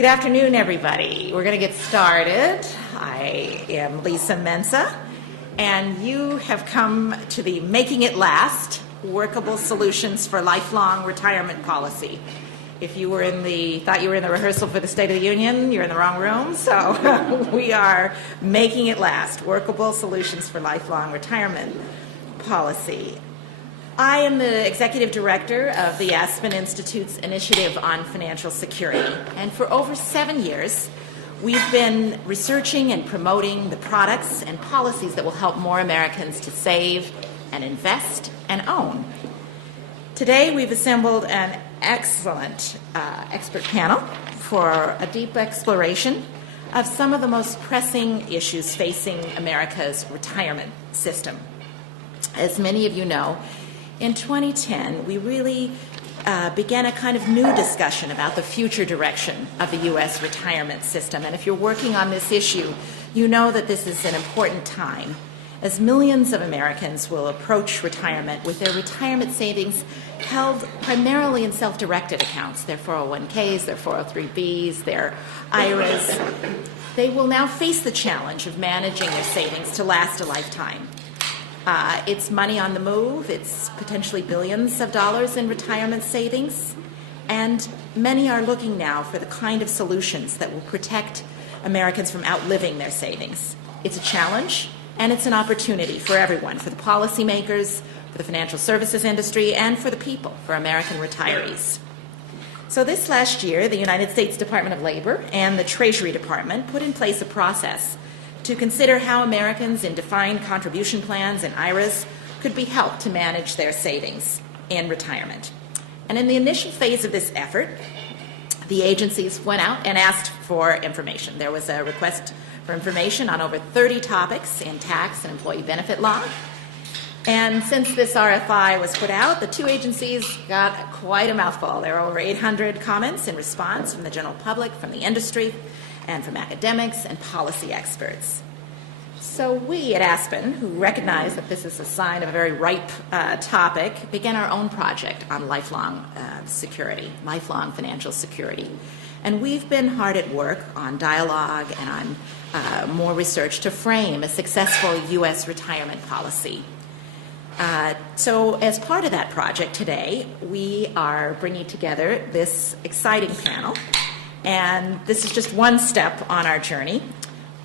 Good afternoon, everybody. We're going to get started. I am Lisa Mensa, and you have come to the Making It Last, Workable Solutions for Lifelong Retirement Policy. If you were thought you were in the rehearsal for the State of the Union, you're in the wrong room. So we are Making It Last, Workable Solutions for Lifelong Retirement Policy. I am the Executive Director of the Aspen Institute's Initiative on Financial Security, and for over 7 years, we've been researching and promoting the products and policies that will help more Americans to save and invest and own. Today, we've assembled an excellent expert panel for a deep exploration of some of the most pressing issues facing America's retirement system. As many of you know, in 2010, we really began a kind of new discussion about the future direction of the U.S. retirement system. And if you're working on this issue, you know that this is an important time, as millions of Americans will approach retirement with their retirement savings held primarily in self-directed accounts, their 401ks, their 403bs, their IRAs. They will now face the challenge of managing their savings to last a lifetime. It's money on the move. It's potentially billions of dollars in retirement savings. And many are looking now for the kind of solutions that will protect Americans from outliving their savings. It's a challenge, and it's an opportunity for everyone, for the policymakers, for the financial services industry, and for the people, for American retirees. So this last year, the United States Department of Labor and the Treasury Department put in place a process to consider how Americans in defined contribution plans and IRAs could be helped to manage their savings in retirement. And in the initial phase of this effort, the agencies went out and asked for information. There was a request for information on over 30 topics in tax and employee benefit law. And since this RFI was put out, the two agencies got quite a mouthful. There were over 800 comments in response from the general public, from the industry, and from academics and policy experts. So we at Aspen, who recognize that this is a sign of a very ripe topic, began our own project on lifelong security, lifelong financial security. And we've been hard at work on dialogue and on more research to frame a successful U.S. retirement policy. So as part of that project today, we are bringing together this exciting panel. And this is just one step on our journey.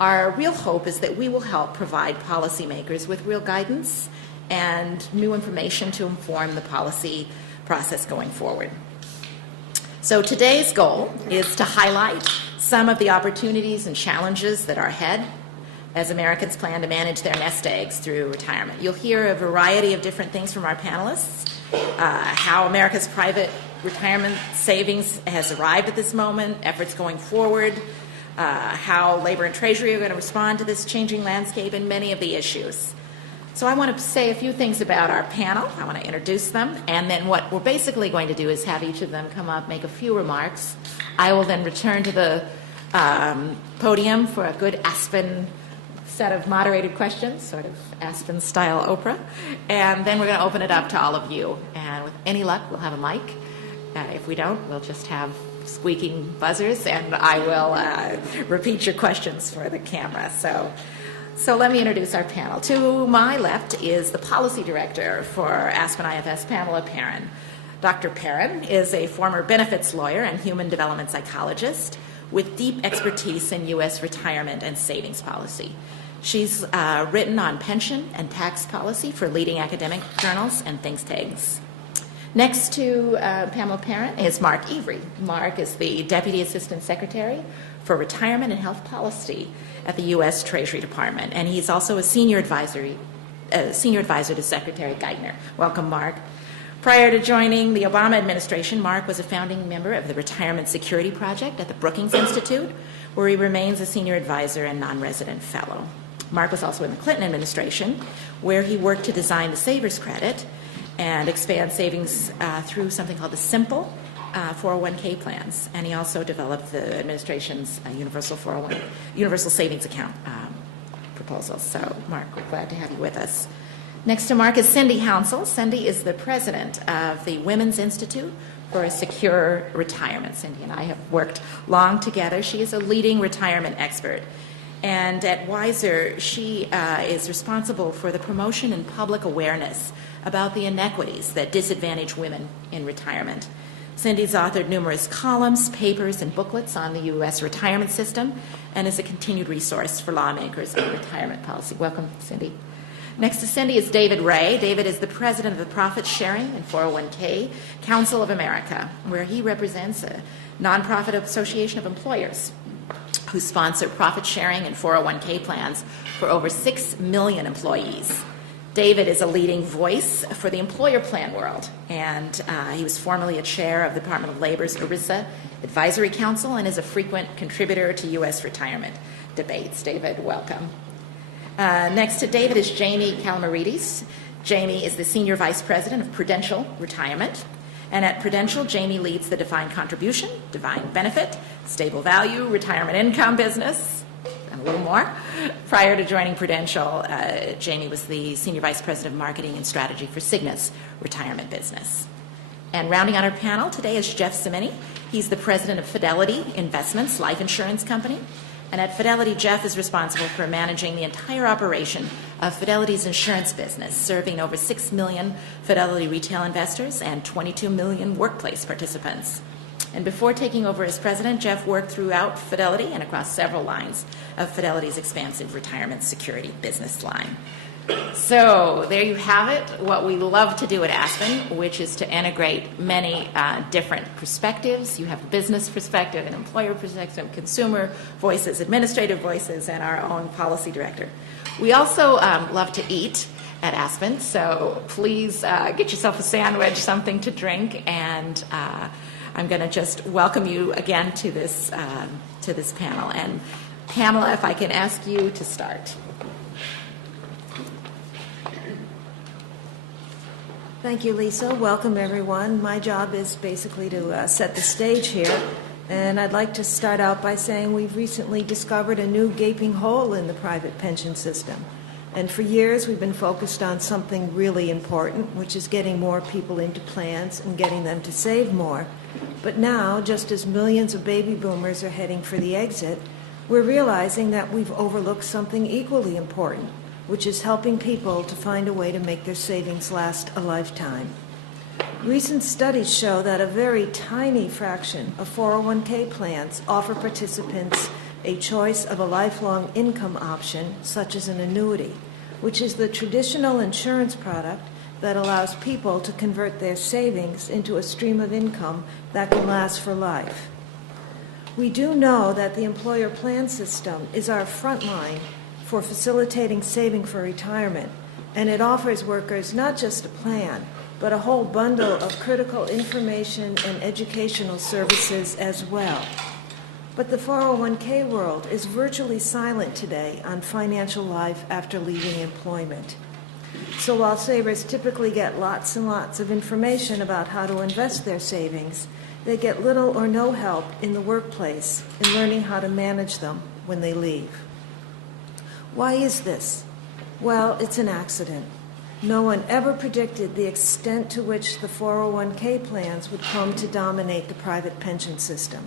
Our real hope is that we will help provide policymakers with real guidance and new information to inform the policy process going forward. So today's goal is to highlight some of the opportunities and challenges that are ahead as Americans plan to manage their nest eggs through retirement. You'll hear a variety of different things from our panelists, how America's private retirement savings has arrived at this moment, efforts going forward, how Labor and Treasury are going to respond to this changing landscape, and many of the issues. So I want to say a few things about our panel. I want to introduce them, and then what we're basically going to do is have each of them come up, make a few remarks. I will then return to the podium for a good Aspen set of moderated questions, sort of Aspen-style Oprah, and then we're going to open it up to all of you. And with any luck, we'll have a mic. If we don't, we'll just have squeaking buzzers, and I will repeat your questions for the camera. So let me introduce our panel. To my left is the Policy Director for Aspen IFS, Pamela Perrin. Dr. Perrin is a former benefits lawyer and human development psychologist with deep expertise in U.S. retirement and savings policy. She's written on pension and tax policy for leading academic journals and think tanks. Next to Pamela Perrin is Mark Avery. Mark is the Deputy Assistant Secretary for Retirement and Health Policy at the U.S. Treasury Department, and he's also a senior advisor to Secretary Geithner. Welcome, Mark. Prior to joining the Obama administration, Mark was a founding member of the Retirement Security Project at the Brookings Institute, where he remains a senior advisor and non-resident fellow. Mark was also in the Clinton administration, where he worked to design the Savers Credit and expand savings through something called the Simple 401k plans. And he also developed the administration's universal savings account proposal. So, Mark, we're glad to have you with us. Next to Mark is Cindy Hounsell. Cindy is the president of the Women's Institute for a secure retirement. Cindy and I have worked long together. She is a leading retirement expert. And at Weiser, she is responsible for the promotion and public awareness about the inequities that disadvantage women in retirement. Cindy's authored numerous columns, papers, and booklets on the U.S. retirement system and is a continued resource for lawmakers on retirement policy. Welcome, Cindy. Next to Cindy is David Ray. David is the president of the Profit Sharing and 401k Council of America, where he represents a nonprofit association of employers who sponsor profit sharing and 401k plans for over 6 million employees. David is a leading voice for the employer plan world, and he was formerly a chair of the Department of Labor's ERISA Advisory Council and is a frequent contributor to U.S. retirement debates. David, welcome. Next to David is Jamie Calmaridis. Jamie is the Senior Vice President of Prudential Retirement. And at Prudential, Jamie leads the defined contribution, defined benefit, stable value, retirement income business, and a little more. Prior to joining Prudential, Jamie was the Senior Vice President of Marketing and Strategy for Cigna's retirement business. And rounding out our panel today is Jeff Somany. He's the President of Fidelity Investments Life Insurance Company. And at Fidelity, Jeff is responsible for managing the entire operation of Fidelity's insurance business, serving over 6 million Fidelity retail investors and 22 million workplace participants. And before taking over as president, Jeff worked throughout Fidelity and across several lines of Fidelity's expansive retirement security business line. So there you have it, what we love to do at Aspen, which is to integrate many different perspectives. You have a business perspective, an employer perspective, consumer voices, administrative voices, and our own policy director. We also love to eat at Aspen, so please get yourself a sandwich, something to drink, and I'm going to just welcome you again to this panel. And Pamela, if I can ask you to start. Thank you, Lisa. Welcome, everyone. My job is basically to set the stage here, and I'd like to start out by saying we've recently discovered a new gaping hole in the private pension system. And for years, we've been focused on something really important, which is getting more people into plans and getting them to save more. But now, just as millions of baby boomers are heading for the exit, we're realizing that we've overlooked something equally important, which is helping people to find a way to make their savings last a lifetime. Recent studies show that a very tiny fraction of 401k plans offer participants a choice of a lifelong income option, such as an annuity, which is the traditional insurance product that allows people to convert their savings into a stream of income that can last for life. We do know that the employer plan system is our front line for facilitating saving for retirement, and it offers workers not just a plan, but a whole bundle of critical information and educational services as well. But the 401k world is virtually silent today on financial life after leaving employment. So while savers typically get lots and lots of information about how to invest their savings, they get little or no help in the workplace in learning how to manage them when they leave. Why is this? Well, it's an accident. No one ever predicted the extent to which the 401k plans would come to dominate the private pension system.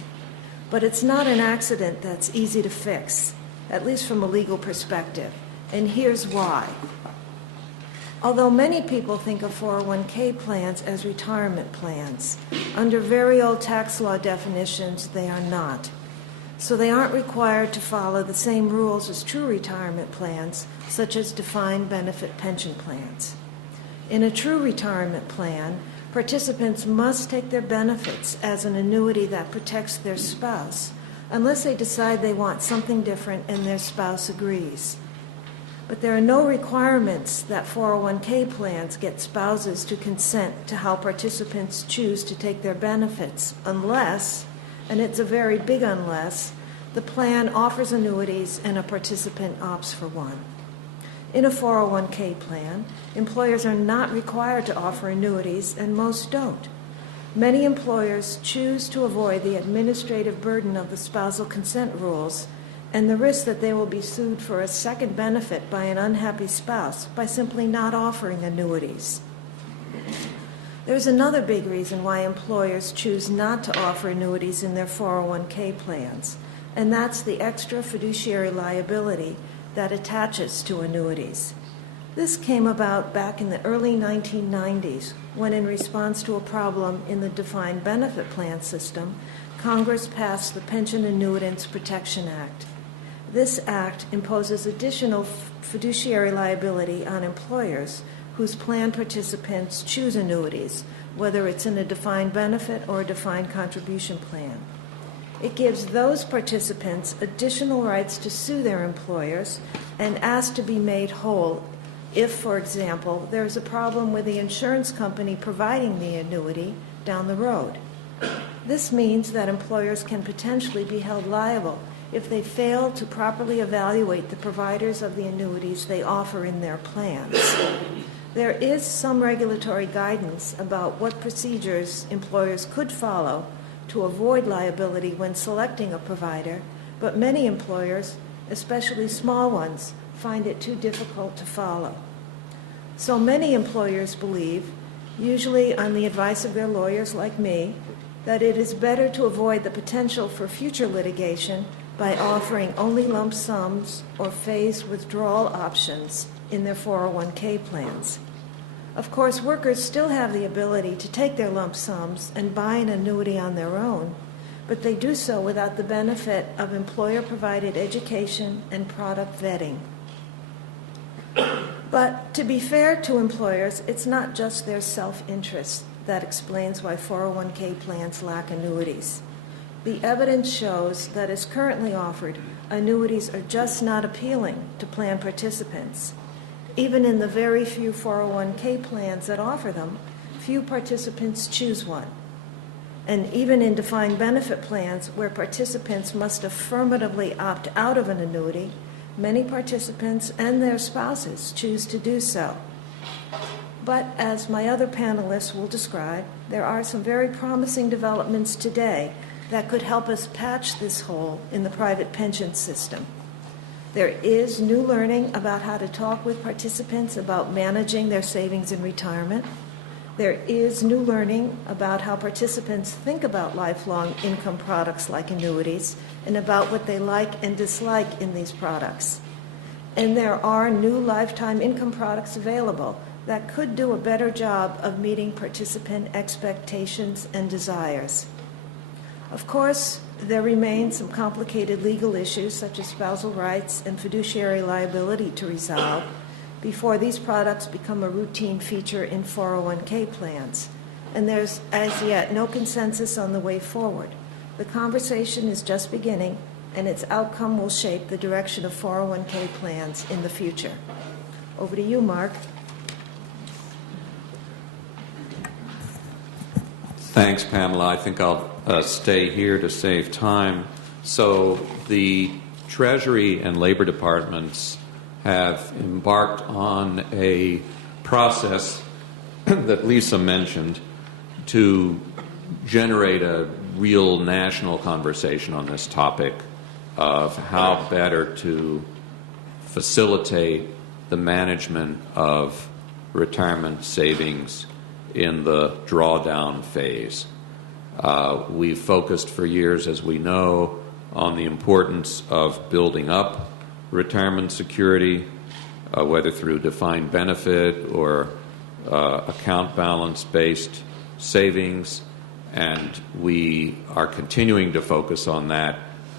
But it's not an accident that's easy to fix, at least from a legal perspective. And here's why. Although many people think of 401k plans as retirement plans, under very old tax law definitions, they are not. So they aren't required to follow the same rules as true retirement plans, such as defined benefit pension plans. In a true retirement plan, participants must take their benefits as an annuity that protects their spouse, unless they decide they want something different and their spouse agrees. But there are no requirements that 401k plans get spouses to consent to how participants choose to take their benefits, unless, and it's a very big unless, the plan offers annuities and a participant opts for one. In a 401k plan, employers are not required to offer annuities, and most don't. Many employers choose to avoid the administrative burden of the spousal consent rules and the risk that they will be sued for a second benefit by an unhappy spouse by simply not offering annuities. There's another big reason why employers choose not to offer annuities in their 401k plans, and that's the extra fiduciary liability that attaches to annuities. This came about back in the early 1990s when, in response to a problem in the defined benefit plan system, Congress passed the Pension Annuitants Protection Act. This act imposes additional fiduciary liability on employers whose plan participants choose annuities, whether it's in a defined benefit or a defined contribution plan. It gives those participants additional rights to sue their employers and ask to be made whole if, for example, there's a problem with the insurance company providing the annuity down the road. This means that employers can potentially be held liable if they fail to properly evaluate the providers of the annuities they offer in their plans. There is some regulatory guidance about what procedures employers could follow to avoid liability when selecting a provider, but many employers, especially small ones, find it too difficult to follow. So many employers believe, usually on the advice of their lawyers like me, that it is better to avoid the potential for future litigation by offering only lump sums or phased withdrawal options in their 401k plans. Of course, workers still have the ability to take their lump sums and buy an annuity on their own, but they do so without the benefit of employer-provided education and product vetting. But to be fair to employers, it's not just their self-interest that explains why 401k plans lack annuities. The evidence shows that as currently offered, annuities are just not appealing to plan participants. Even in the very few 401k plans that offer them, few participants choose one. And even in defined benefit plans where participants must affirmatively opt out of an annuity, many participants and their spouses choose to do so. But as my other panelists will describe, there are some very promising developments today that could help us patch this hole in the private pension system. There is new learning about how to talk with participants about managing their savings in retirement. There is new learning about how participants think about lifelong income products like annuities and about what they like and dislike in these products. And there are new lifetime income products available that could do a better job of meeting participant expectations and desires. Of course, there remain some complicated legal issues such as spousal rights and fiduciary liability to resolve before these products become a routine feature in 401k plans. And there's as yet no consensus on the way forward. The conversation is just beginning, and its outcome will shape the direction of 401k plans in the future. Over to you, Mark. Thanks, Pamela. I think I'll stay here to save time. So the Treasury and Labor Departments have embarked on a process that Lisa mentioned to generate a real national conversation on this topic of how better to facilitate the management of retirement savings in the drawdown phase. We've focused for years, as we know, on the importance of building up retirement security, whether through defined benefit or account balance-based savings, and we are continuing to focus on that.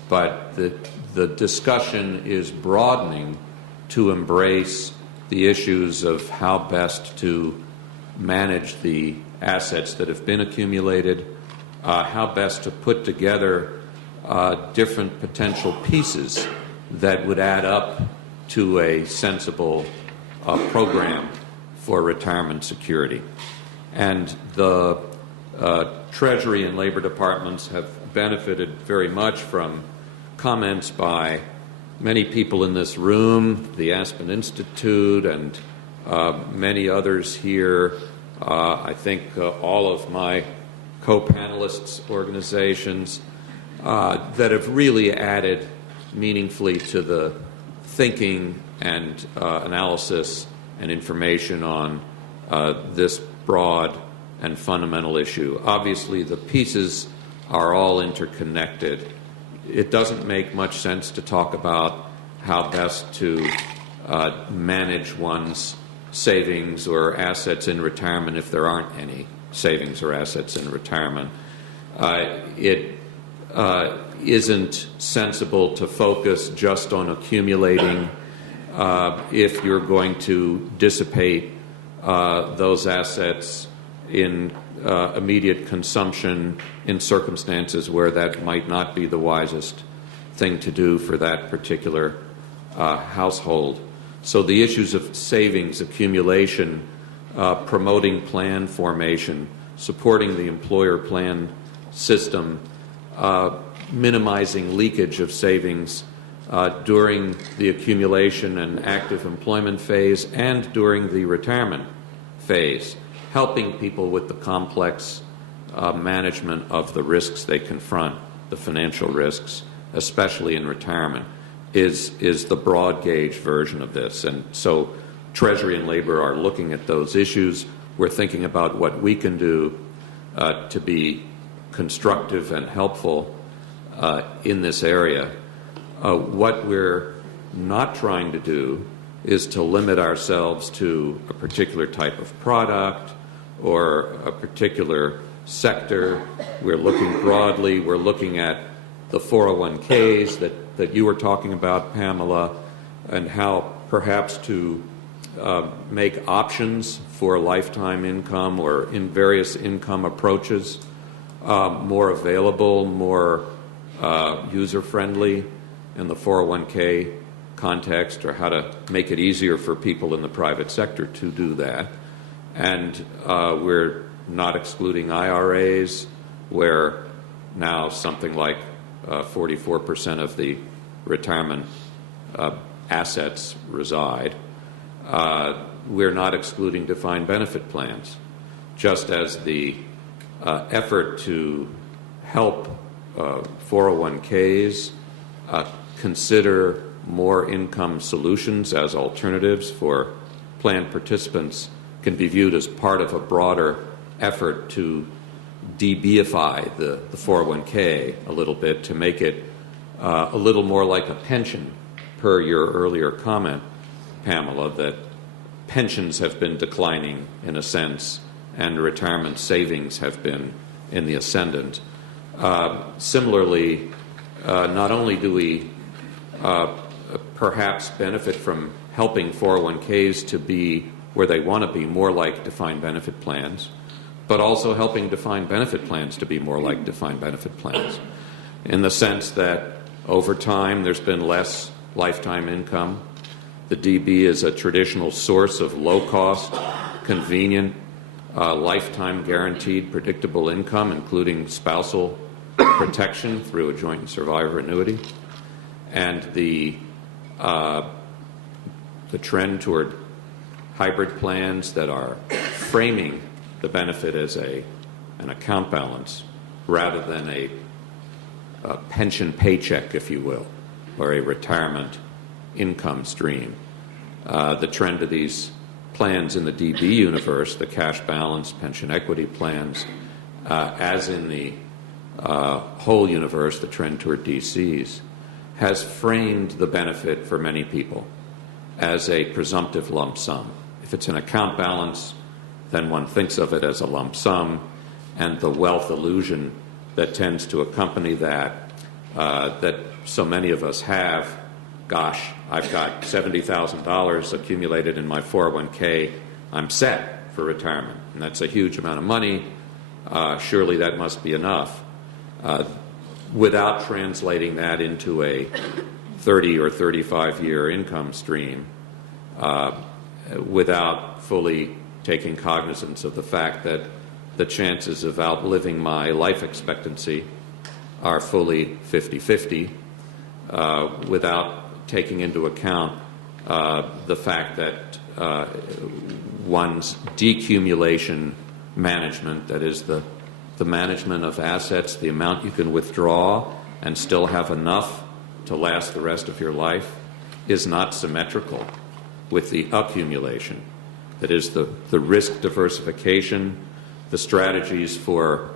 But the discussion is broadening to embrace the issues of how best to manage the assets that have been accumulated, how best to put together different potential pieces that would add up to a sensible program for retirement security. And the Treasury and Labor Departments have benefited very much from comments by many people in this room, the Aspen Institute, and many others here. I think all of my co-panelists' organizations that have really added meaningfully to the thinking and analysis and information on this broad and fundamental issue. Obviously, the pieces are all interconnected. It doesn't make much sense to talk about how best to manage one's savings or assets in retirement if there aren't any savings or assets in retirement. It isn't sensible to focus just on accumulating if you're going to dissipate those assets in immediate consumption in circumstances where that might not be the wisest thing to do for that particular household. So the issues of savings, accumulation, promoting plan formation, supporting the employer plan system, minimizing leakage of savings during the accumulation and active employment phase and during the retirement phase, helping people with the complex management of the risks they confront, the financial risks, especially in retirement, is the broad gauge version of this. And so Treasury and Labor are looking at those issues. We're thinking about what we can do to be constructive and helpful in this area. What we're not trying to do is to limit ourselves to a particular type of product or a particular sector. We're looking broadly. We're looking at the 401ks that you were talking about, Pamela, and how perhaps to make options for lifetime income or in various income approaches more available, more user-friendly in the 401k context, or how to make it easier for people in the private sector to do that. And we're not excluding IRAs, where now something like 44% of the retirement assets reside. We're not excluding defined benefit plans, just as the effort to help 401ks consider more income solutions as alternatives for plan participants can be viewed as part of a broader effort to DB-ify the 401k a little bit, to make it a little more like a pension, per your earlier comment, Pamela, that pensions have been declining in a sense and retirement savings have been in the ascendant. Similarly, not only do we perhaps benefit from helping 401ks to be where they want to be, more like defined benefit plans, but also helping defined benefit plans to be more like defined benefit plans, in the sense that over time there's been less lifetime income. The DB is a traditional source of low-cost, convenient, lifetime guaranteed predictable income, including spousal protection through a joint and survivor annuity. And the trend toward hybrid plans that are framing the benefit as an account balance rather than a pension paycheck, if you will, or a retirement income stream. The trend of these plans in the DB universe, the cash balance pension equity plans, as in the whole universe, the trend toward DCs, has framed the benefit for many people as a presumptive lump sum. If it's an account balance, then one thinks of it as a lump sum, and the wealth illusion that tends to accompany that, that so many of us have. Gosh, I've got $70,000 accumulated in my 401k. I'm set for retirement, and that's a huge amount of money. Surely that must be enough. Without translating that into a 30 or 35-year income stream, without fully taking cognizance of the fact that the chances of outliving my life expectancy are fully 50-50, without taking into account the fact that one's decumulation management, that is the management of assets, the amount you can withdraw and still have enough to last the rest of your life, is not symmetrical with the accumulation. That is the risk diversification, the strategies for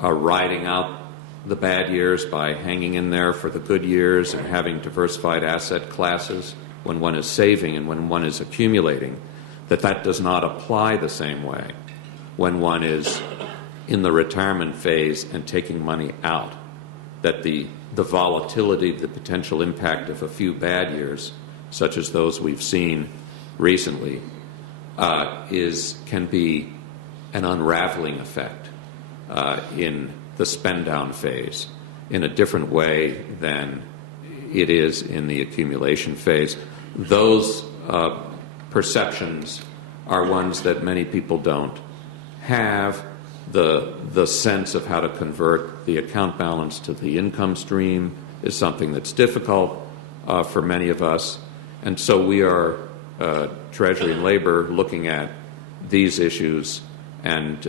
riding out the bad years by hanging in there for the good years and having diversified asset classes when one is saving and when one is accumulating, that does not apply the same way when one is in the retirement phase and taking money out, that the volatility, the potential impact of a few bad years, such as those we've seen recently, can be an unraveling effect in the spend-down phase in a different way than it is in the accumulation phase. Those perceptions are ones that many people don't have. The sense of how to convert the account balance to the income stream is something that's difficult for many of us. And so we are, Treasury and Labor, looking at these issues and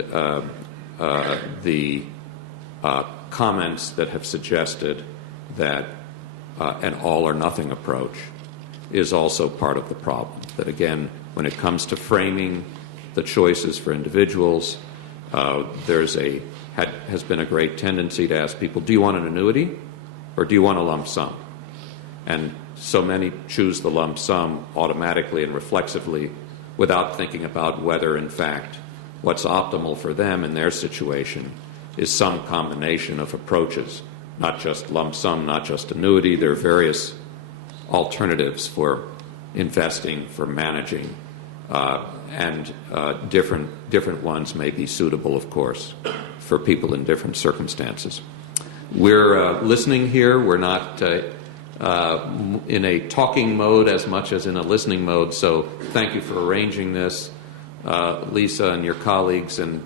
the comments that have suggested that an all-or-nothing approach is also part of the problem. That, again, when it comes to framing the choices for individuals, has been a great tendency to ask people, do you want an annuity or do you want a lump sum? And so many choose the lump sum automatically and reflexively without thinking about whether, in fact, what's optimal for them in their situation is some combination of approaches, not just lump sum, not just annuity. There are various alternatives for investing, for managing, and different ones may be suitable, of course, for people in different circumstances. We're listening here. We're not in a talking mode as much as in a listening mode, so thank you for arranging this, Lisa and your colleagues, and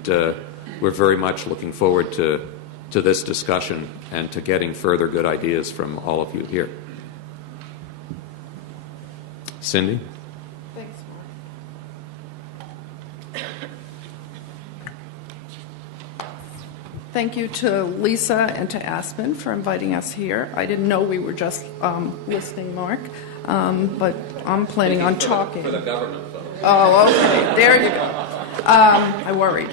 we're very much looking forward to this discussion and to getting further good ideas from all of you here. Cindy? Thanks, Mark. Thank you to Lisa and to Aspen for inviting us here. I didn't know we were just listening, Mark, but I'm planning on talking. For the government, though. Oh, okay. There you go. I worried.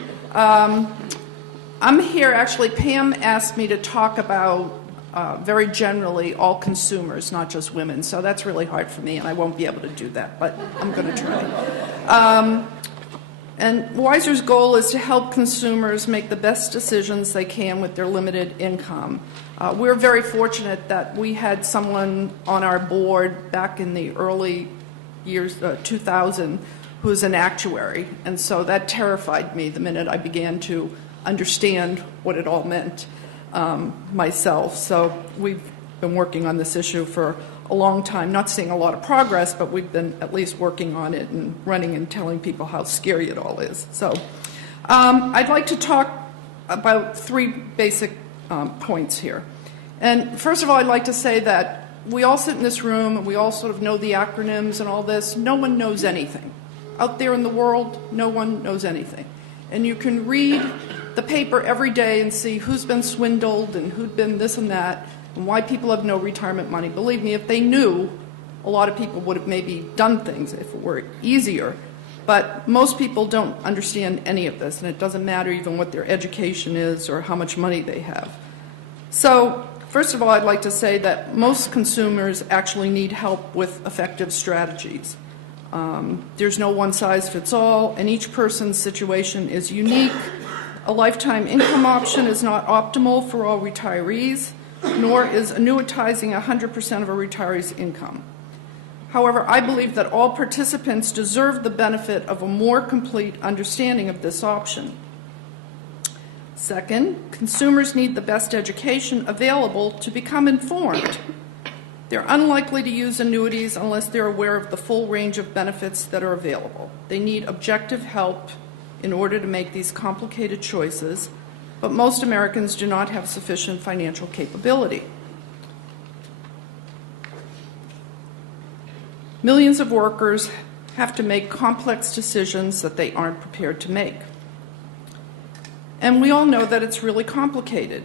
I'm here, actually, Pam asked me to talk about very generally all consumers, not just women. So that's really hard for me, and I won't be able to do that, but I'm going to try. And Weiser's goal is to help consumers make the best decisions they can with their limited income. We're very fortunate that we had someone on our board back in the early years, 2000, who's an actuary. And so that terrified me the minute I began to understand what it all meant myself. So we've been working on this issue for a long time, not seeing a lot of progress, but we've been at least working on it and running and telling people how scary it all is. So I'd like to talk about three basic points here. And first of all, I'd like to say that we all sit in this room and we all sort of know the acronyms and all this. No one knows anything. Out there in the world, no one knows anything. And you can read the paper every day and see who's been swindled and who'd been this and that and why people have no retirement money. Believe me, if they knew, a lot of people would have maybe done things if it were easier. But most people don't understand any of this, and it doesn't matter even what their education is or how much money they have. So, first of all, I'd like to say that most consumers actually need help with effective strategies. There's no one-size-fits-all, and each person's situation is unique. A lifetime income option is not optimal for all retirees, nor is annuitizing 100% of a retiree's income. However, I believe that all participants deserve the benefit of a more complete understanding of this option. Second, consumers need the best education available to become informed. They're unlikely to use annuities unless they're aware of the full range of benefits that are available. They need objective help in order to make these complicated choices, but most Americans do not have sufficient financial capability. Millions of workers have to make complex decisions that they aren't prepared to make. And we all know that it's really complicated.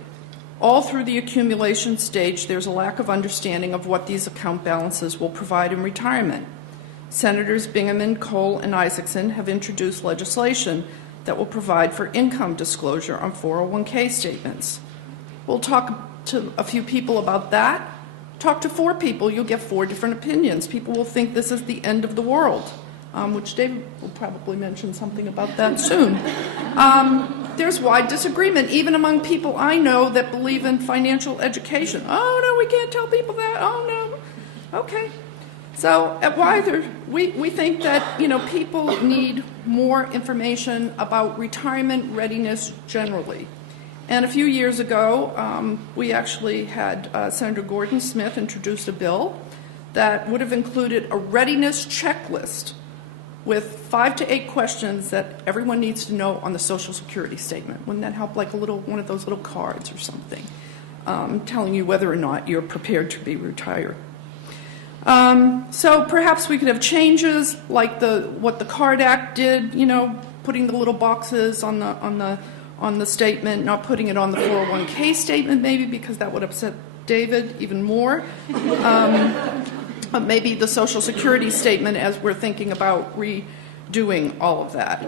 All through the accumulation stage, there's a lack of understanding of what these account balances will provide in retirement. Senators Bingaman, Cole, and Isaacson have introduced legislation that will provide for income disclosure on 401k statements. We'll talk to a few people about that. Talk to 4 people, you'll get 4 different opinions. People will think this is the end of the world, which David will probably mention something about that soon. There's wide disagreement, even among people I know that believe in financial education. Oh, no, we can't tell people that. Oh, no. Okay. So at Wyther, we think that, people need more information about retirement readiness generally. And a few years ago, we actually had Senator Gordon Smith introduce a bill that would have included a readiness checklist with 5 to 8 questions that everyone needs to know on the Social Security statement. Wouldn't that help, like one of those little cards or something, telling you whether or not you're prepared to be retired? So perhaps we could have changes like what the Card Act did, putting the little boxes on the statement, not putting it on the 401k statement maybe, because that would upset David even more. But maybe the Social Security statement as we're thinking about redoing all of that.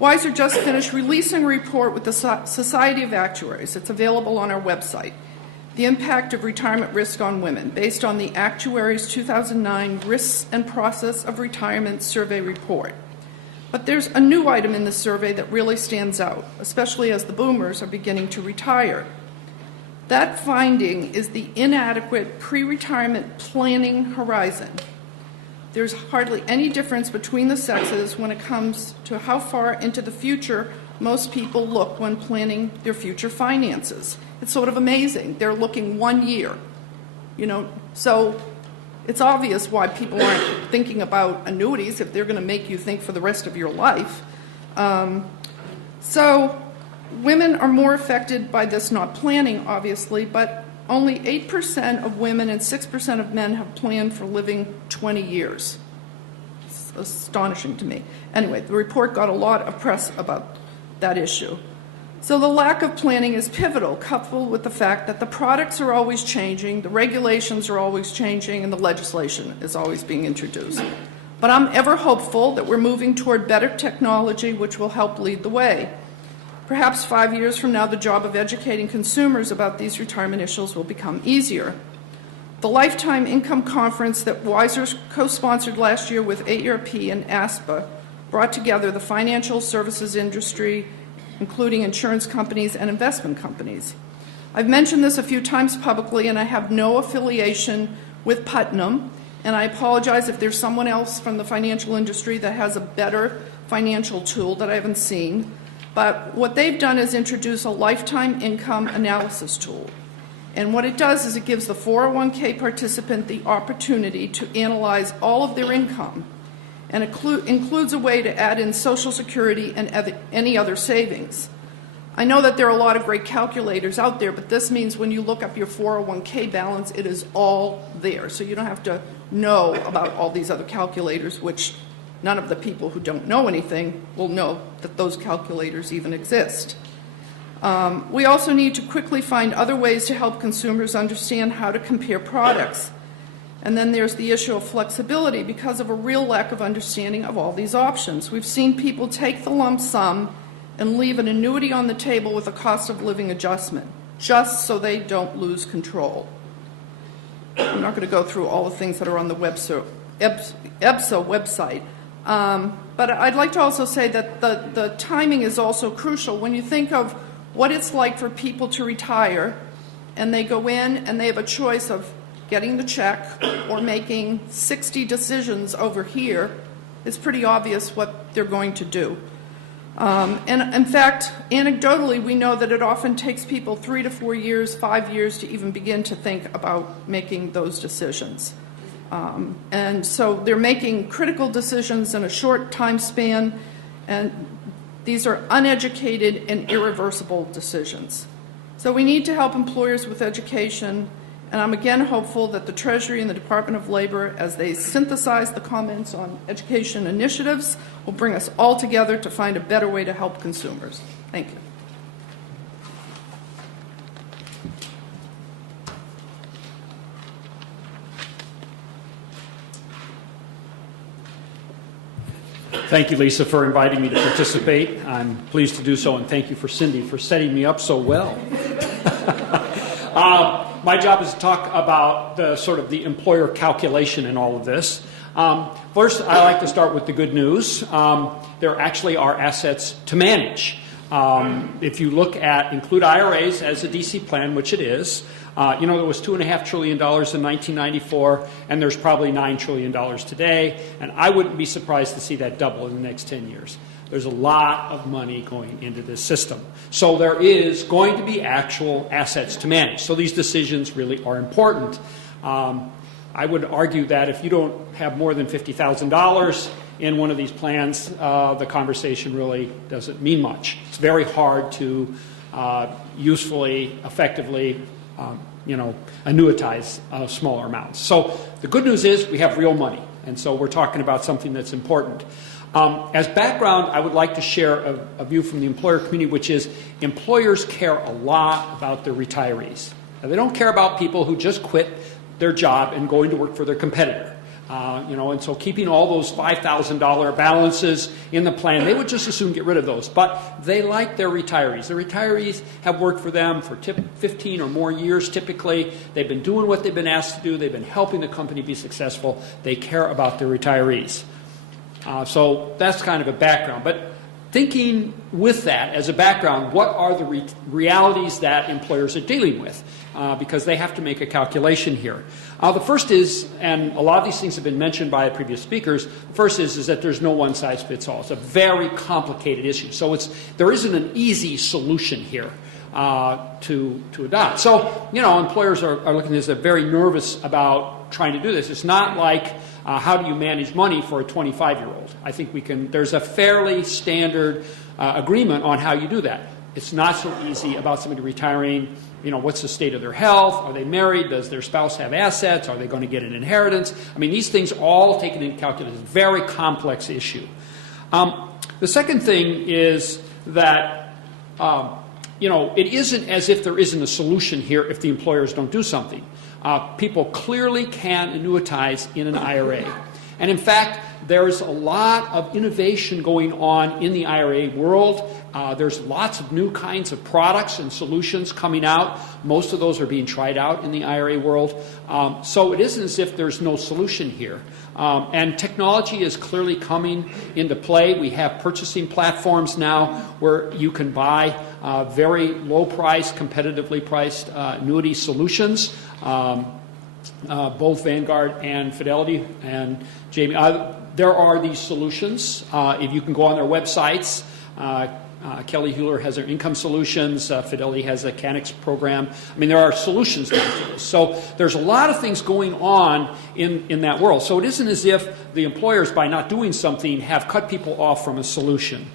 Weiser just finished releasing a report with the Society of Actuaries. It's available on our website. The impact of retirement risk on women, based on the Actuaries' 2009 Risks and Process of Retirement Survey Report. But there's a new item in the survey that really stands out, especially as the boomers are beginning to retire. That finding is the inadequate pre-retirement planning horizon. There's hardly any difference between the sexes when it comes to how far into the future most people look when planning their future finances. It's sort of amazing. They're looking 1 year, so it's obvious why people aren't thinking about annuities if they're going to make you think for the rest of your life. So women are more affected by this not planning, obviously, but only 8% of women and 6% of men have planned for living 20 years. It's astonishing to me. Anyway, the report got a lot of press about that issue. So the lack of planning is pivotal, coupled with the fact that the products are always changing, the regulations are always changing, and the legislation is always being introduced. But I'm ever hopeful that we're moving toward better technology which will help lead the way. Perhaps 5 years from now, the job of educating consumers about these retirement issues will become easier. The Lifetime Income Conference that Weiser co-sponsored last year with AARP and Aspen brought together the financial services industry, including insurance companies and investment companies. I've mentioned this a few times publicly, and I have no affiliation with Putnam, and I apologize if there's someone else from the financial industry that has a better financial tool that I haven't seen. But what they've done is introduce a lifetime income analysis tool. And what it does is it gives the 401k participant the opportunity to analyze all of their income, and includes a way to add in Social Security and any other savings. I know that there are a lot of great calculators out there, but this means when you look up your 401k balance, it is all there. So you don't have to know about all these other calculators, which none of the people who don't know anything will know that those calculators even exist. We also need to quickly find other ways to help consumers understand how to compare products. And then there's the issue of flexibility because of a real lack of understanding of all these options. We've seen people take the lump sum and leave an annuity on the table with a cost of living adjustment, just so they don't lose control. I'm not going to go through all the things that are on the EBSA website. But I'd like to also say that the timing is also crucial. When you think of what it's like for people to retire, and they go in and they have a choice of getting the check or making 60 decisions over here, it's pretty obvious what they're going to do. And in fact, anecdotally, we know that it often takes people 3 to 4 years, 5 years to even begin to think about making those decisions. And so they're making critical decisions in a short time span, and these are uneducated and irreversible decisions. So we need to help employers with education, and I'm again hopeful that the Treasury and the Department of Labor, as they synthesize the comments on education initiatives, will bring us all together to find a better way to help consumers. Thank you. Thank you, Lisa, for inviting me to participate. I'm pleased to do so, and thank you for Cindy for setting me up so well. My job is to talk about the sort of the employer calculation in all of this. First, I like to start with the good news. There actually are assets to manage. If you look at include IRAs as a DC plan, which it is, there was $2.5 trillion in 1994, and there's probably $9 trillion today, and I wouldn't be surprised to see that double in the next 10 years. There's a lot of money going into this system. So there is going to be actual assets to manage. So these decisions really are important. I would argue that if you don't have more than $50,000 in one of these plans, the conversation really doesn't mean much. It's very hard to usefully, effectively, annuitize smaller amounts. So the good news is we have real money, and so we're talking about something that's important. As background, I would like to share a view from the employer community, which is employers care a lot about their retirees. Now, they don't care about people who just quit their job and going to work for their competitor. And so keeping all those $5,000 balances in the plan, they would just as soon get rid of those. But they like their retirees. The retirees have worked for them for 15 or more years typically. They've been doing what they've been asked to do. They've been helping the company be successful. They care about their retirees. So that's kind of a background. But thinking with that as a background, what are the realities that employers are dealing with? Because they have to make a calculation here. The first is, and a lot of these things have been mentioned by previous speakers, the first is that there's no one-size-fits-all. It's a very complicated issue. So there isn't an easy solution here to adopt. So, employers are looking at this, they're very nervous about trying to do this. It's not like how do you manage money for a 25-year-old? I think there's a fairly standard agreement on how you do that. It's not so easy about somebody retiring. What's the state of their health? Are they married? Does their spouse have assets? Are they going to get an inheritance? I mean, these things all taken into calculation. It's a very complex issue. The second thing is that, it isn't as if there isn't a solution here if the employers don't do something. People clearly can annuitize in an IRA. And in fact, there's a lot of innovation going on in the IRA world. There's lots of new kinds of products and solutions coming out. Most of those are being tried out in the IRA world. So it isn't as if there's no solution here. And technology is clearly coming into play. We have purchasing platforms now where you can buy very low-priced, competitively priced annuity solutions. Both Vanguard and Fidelity and Jamie, there are these solutions. If you can go on their websites, Kelly Hewler has their income solutions. Fidelity has a Canix program. I mean, there are solutions now to this. So there's a lot of things going on in that world. So it isn't as if the employers, by not doing something, have cut people off from a solution.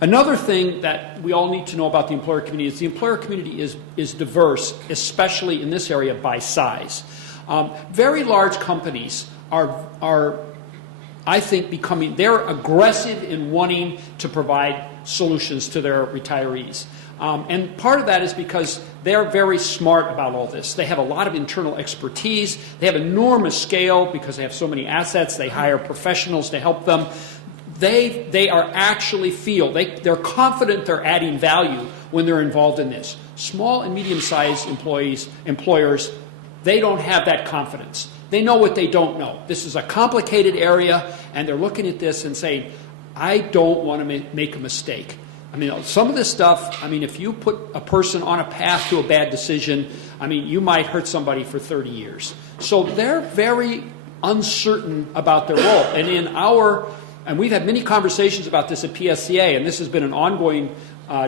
Another thing that we all need to know about the employer community is the employer community is diverse, especially in this area by size. Very large companies are I think they're aggressive in wanting to provide solutions to their retirees. And part of that is because they're very smart about all this. They have a lot of internal expertise. They have enormous scale because they have so many assets. They hire professionals to help them. They are actually they're confident they're adding value when they're involved in this. Small and medium-sized employers, they don't have that confidence. They know what they don't know. This is a complicated area, and they're looking at this and saying, I don't want to make a mistake. I mean, some of this stuff, if you put a person on a path to a bad decision, you might hurt somebody for 30 years. So they're very uncertain about their role. And we've had many conversations about this at PSCA, and this has been an ongoing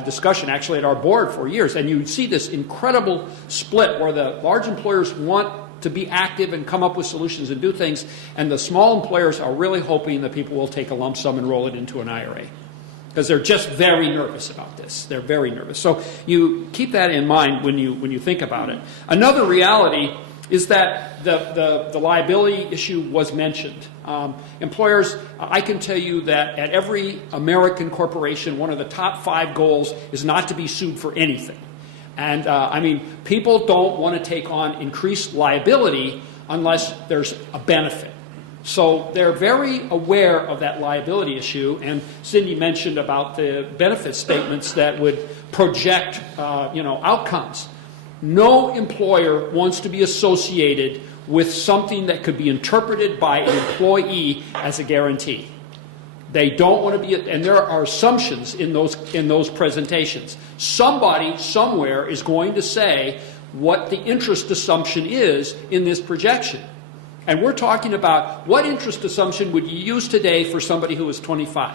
discussion actually at our board for years. And you see this incredible split where the large employers want to be active and come up with solutions and do things, and the small employers are really hoping that people will take a lump sum and roll it into an IRA. Because they're just very nervous about this. They're very nervous. So you keep that in mind when you think about it. Another reality is that the liability issue was mentioned. Employers, I can tell you that at every American corporation, one of the top 5 goals is not to be sued for anything. And people don't want to take on increased liability unless there's a benefit. So they're very aware of that liability issue, and Cindy mentioned about the benefit statements that would project outcomes. No employer wants to be associated with something that could be interpreted by an employee as a guarantee. They don't want to be, and there are assumptions in those presentations. Somebody somewhere is going to say what the interest assumption is in this projection. And we're talking about what interest assumption would you use today for somebody who is 25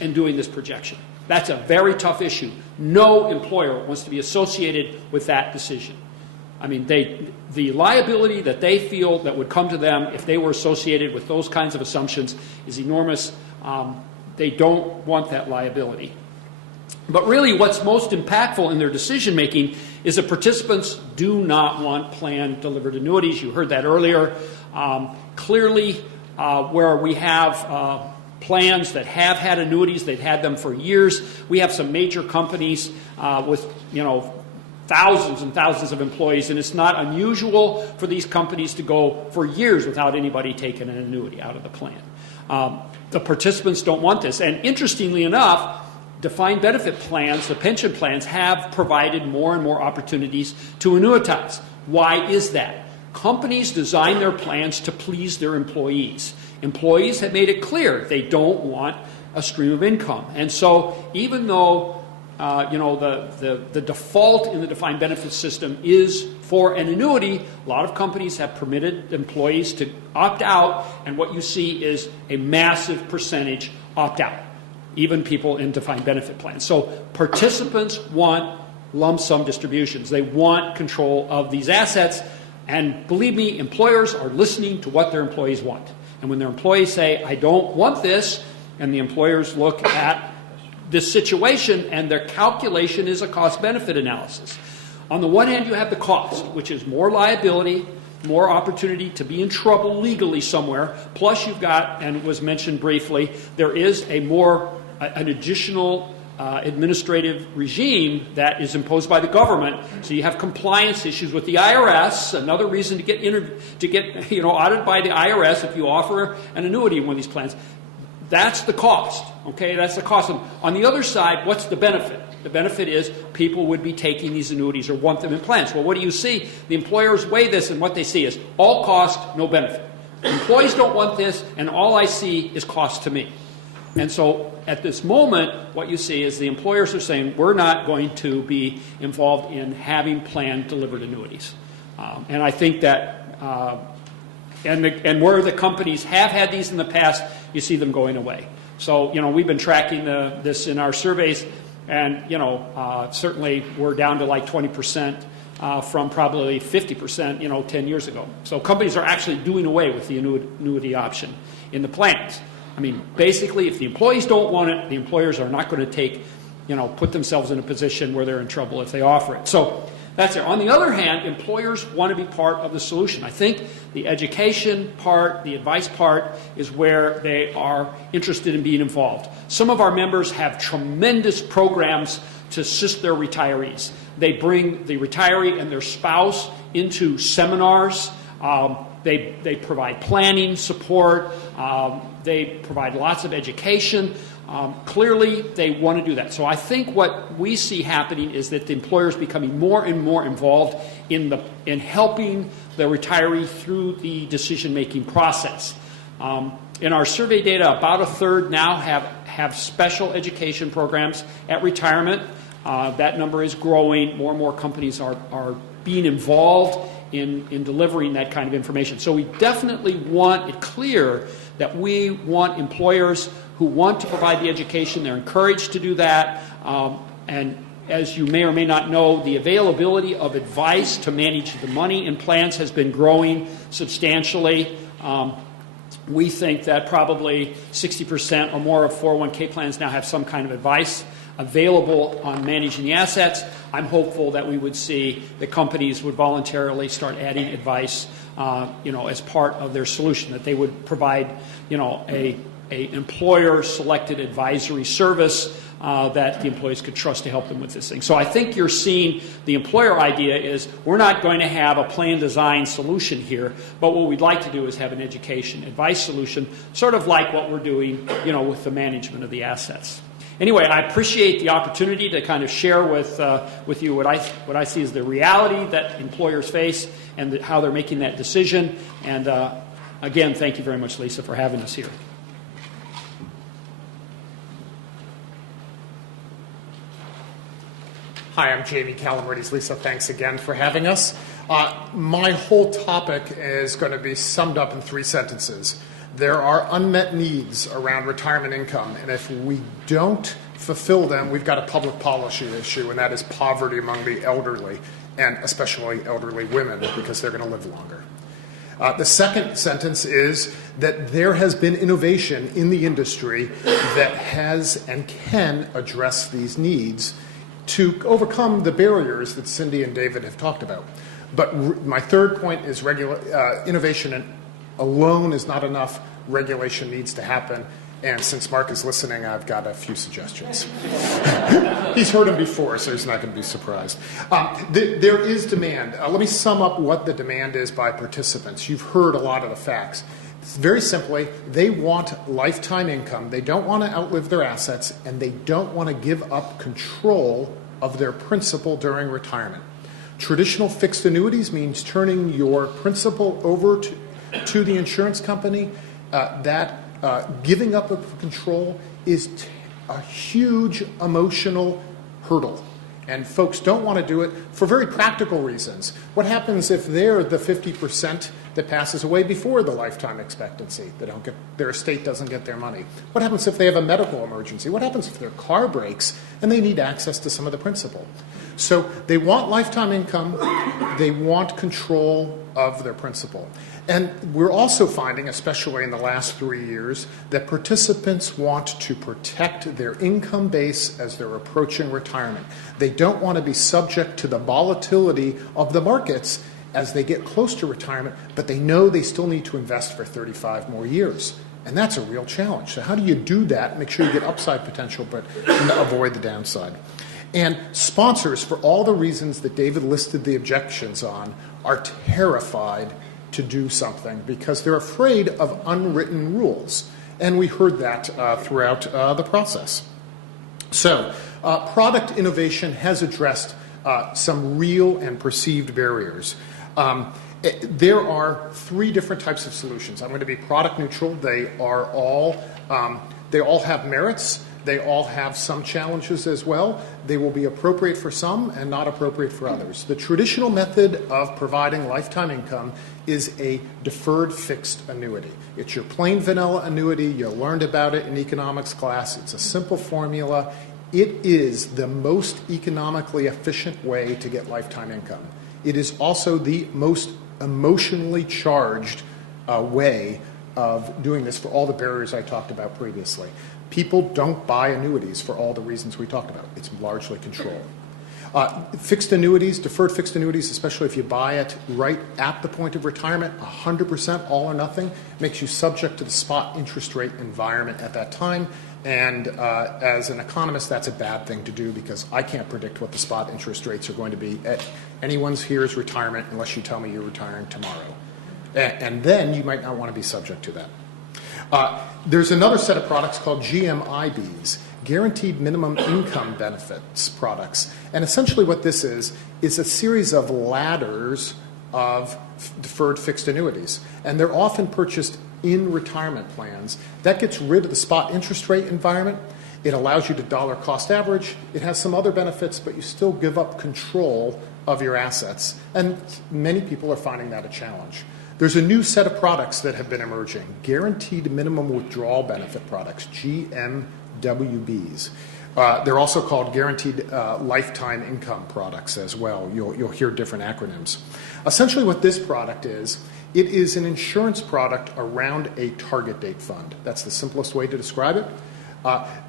and doing this projection. That's a very tough issue. No employer wants to be associated with that decision. I mean, the liability that they feel that would come to them if they were associated with those kinds of assumptions is enormous. They don't want that liability. But really what's most impactful in their decision making is that participants do not want plan-delivered annuities. You heard that earlier. Clearly, where we have plans that have had annuities, they've had them for years. We have some major companies with thousands and thousands of employees, and it's not unusual for these companies to go for years without anybody taking an annuity out of the plan. The participants don't want this, and interestingly enough, defined benefit plans, the pension plans, have provided more and more opportunities to annuitize. Why is that? Companies design their plans to please their employees. Employees have made it clear they don't want a stream of income. And so even though the default in the defined benefit system is for an annuity, a lot of companies have permitted employees to opt out, and what you see is a massive percentage opt out, even people in defined benefit plans. So participants want lump sum distributions. They want control of these assets, and believe me, employers are listening to what their employees want. And when their employees say, I don't want this, and the employers look at this situation, and their calculation is a cost-benefit analysis. On the one hand, you have the cost, which is more liability, more opportunity to be in trouble legally somewhere, plus you've got, and it was mentioned briefly, there is an additional administrative regime that is imposed by the government. So you have compliance issues with the IRS, another reason to get audited by the IRS if you offer an annuity in one of these plans. That's the cost, okay? That's the cost. On the other side, what's the benefit? The benefit is people would be taking these annuities or want them in plans. Well, what do you see? The employers weigh this, and what they see is all cost, no benefit. Employees don't want this, and all I see is cost to me. And so at this moment, what you see is the employers are saying, we're not going to be involved in having plan-delivered annuities. And I think that, and where the companies have had these in the past, you see them going away. So, we've been tracking this in our surveys, and, certainly we're down to like 20% from probably 50%, 10 years ago. So companies are actually doing away with the annuity option in the plans. I mean, basically, if the employees don't want it, the employers are not going to put themselves in a position where they're in trouble if they offer it. So that's it. On the other hand, employers want to be part of the solution. I think the education part, the advice part, is where they are interested in being involved. Some of our members have tremendous programs to assist their retirees. They bring the retiree and their spouse into seminars. They provide planning support. They provide lots of education. Clearly, they want to do that. So I think what we see happening is that the employer is becoming more and more involved in helping the retiree through the decision-making process. In our survey data, about a third now have special education programs at retirement. That number is growing. More and more companies are being involved in delivering that kind of information. So we definitely want it clear that we want employers who want to provide the education. They're encouraged to do that. And as you may or may not know, the availability of advice to manage the money in plans has been growing substantially. We think that probably 60% or more of 401k plans now have some kind of advice available on managing the assets. I'm hopeful that we would see the companies would voluntarily start adding advice, as part of their solution, that they would provide, a employer-selected advisory service that the employees could trust to help them with this thing. So I think you're seeing the employer idea is we're not going to have a plan design solution here, but what we'd like to do is have an education advice solution, sort of like what we're doing, with the management of the assets. Anyway, I appreciate the opportunity to kind of share with you what I see as the reality that employers face and how they're making that decision. And again, thank you very much, Lisa, for having us here. Hi, I'm Jamie Calamarides. Lisa, thanks again for having us. My whole topic is going to be summed up in 3 sentences. There are unmet needs around retirement income, and if we don't fulfill them, we've got a public policy issue, and that is poverty among the elderly, and especially elderly women, because they're going to live longer. The second sentence is that there has been innovation in the industry that has and can address these needs to overcome the barriers that Cindy and David have talked about. But my third point is innovation alone is not enough. Regulation needs to happen. And since Mark is listening, I've got a few suggestions. He's heard them before, so he's not going to be surprised. There is demand. Let me sum up what the demand is by participants. You've heard a lot of the facts. Very simply, they want lifetime income. They don't want to outlive their assets, and they don't want to give up control of their principal during retirement. Traditional fixed annuities means turning your principal over to the insurance company. Giving up of control is a huge emotional hurdle. And folks don't want to do it for very practical reasons. What happens if they're the 50% that passes away before the lifetime expectancy? Their estate doesn't get their money. What happens if they have a medical emergency? What happens if their car breaks and they need access to some of the principal? So they want lifetime income. They want control of their principal. And we're also finding, especially in the last 3 years, that participants want to protect their income base as they're approaching retirement. They don't want to be subject to the volatility of the markets as they get close to retirement, but they know they still need to invest for 35 more years. And that's a real challenge. So how do you do that? Make sure you get upside potential, but avoid the downside. And sponsors, for all the reasons that David listed the objections on, are terrified to do something because they're afraid of unwritten rules. And we heard that throughout the process. So product innovation has addressed some real and perceived barriers. There are 3 different types of solutions. I'm going to be product neutral. They all have merits. They all have some challenges as well. They will be appropriate for some and not appropriate for others. The traditional method of providing lifetime income is a deferred fixed annuity. It's your plain vanilla annuity. You learned about it in economics class. It's a simple formula. It is the most economically efficient way to get lifetime income. It is also the most emotionally charged way of doing this for all the barriers I talked about previously. People don't buy annuities for all the reasons we talked about. It's largely control. Fixed annuities, deferred fixed annuities, especially if you buy it right at the point of retirement, 100% all or nothing, makes you subject to the spot interest rate environment at that time. And as an economist, that's a bad thing to do because I can't predict what the spot interest rates are going to be at anyone's here's retirement unless you tell me you're retiring tomorrow. And then you might not want to be subject to that. There's another set of products called GMIBs, Guaranteed Minimum Income Benefits products. And essentially what this is a series of ladders of deferred fixed annuities. And they're often purchased in retirement plans. That gets rid of the spot interest rate environment. It allows you to dollar cost average. It has some other benefits, but you still give up control of your assets. And many people are finding that a challenge. There's a new set of products that have been emerging, Guaranteed Minimum Withdrawal Benefit products, GMWBs. They're also called Guaranteed Lifetime Income products as well. You'll hear different acronyms. Essentially what this product is, it is an insurance product around a target date fund. That's the simplest way to describe it.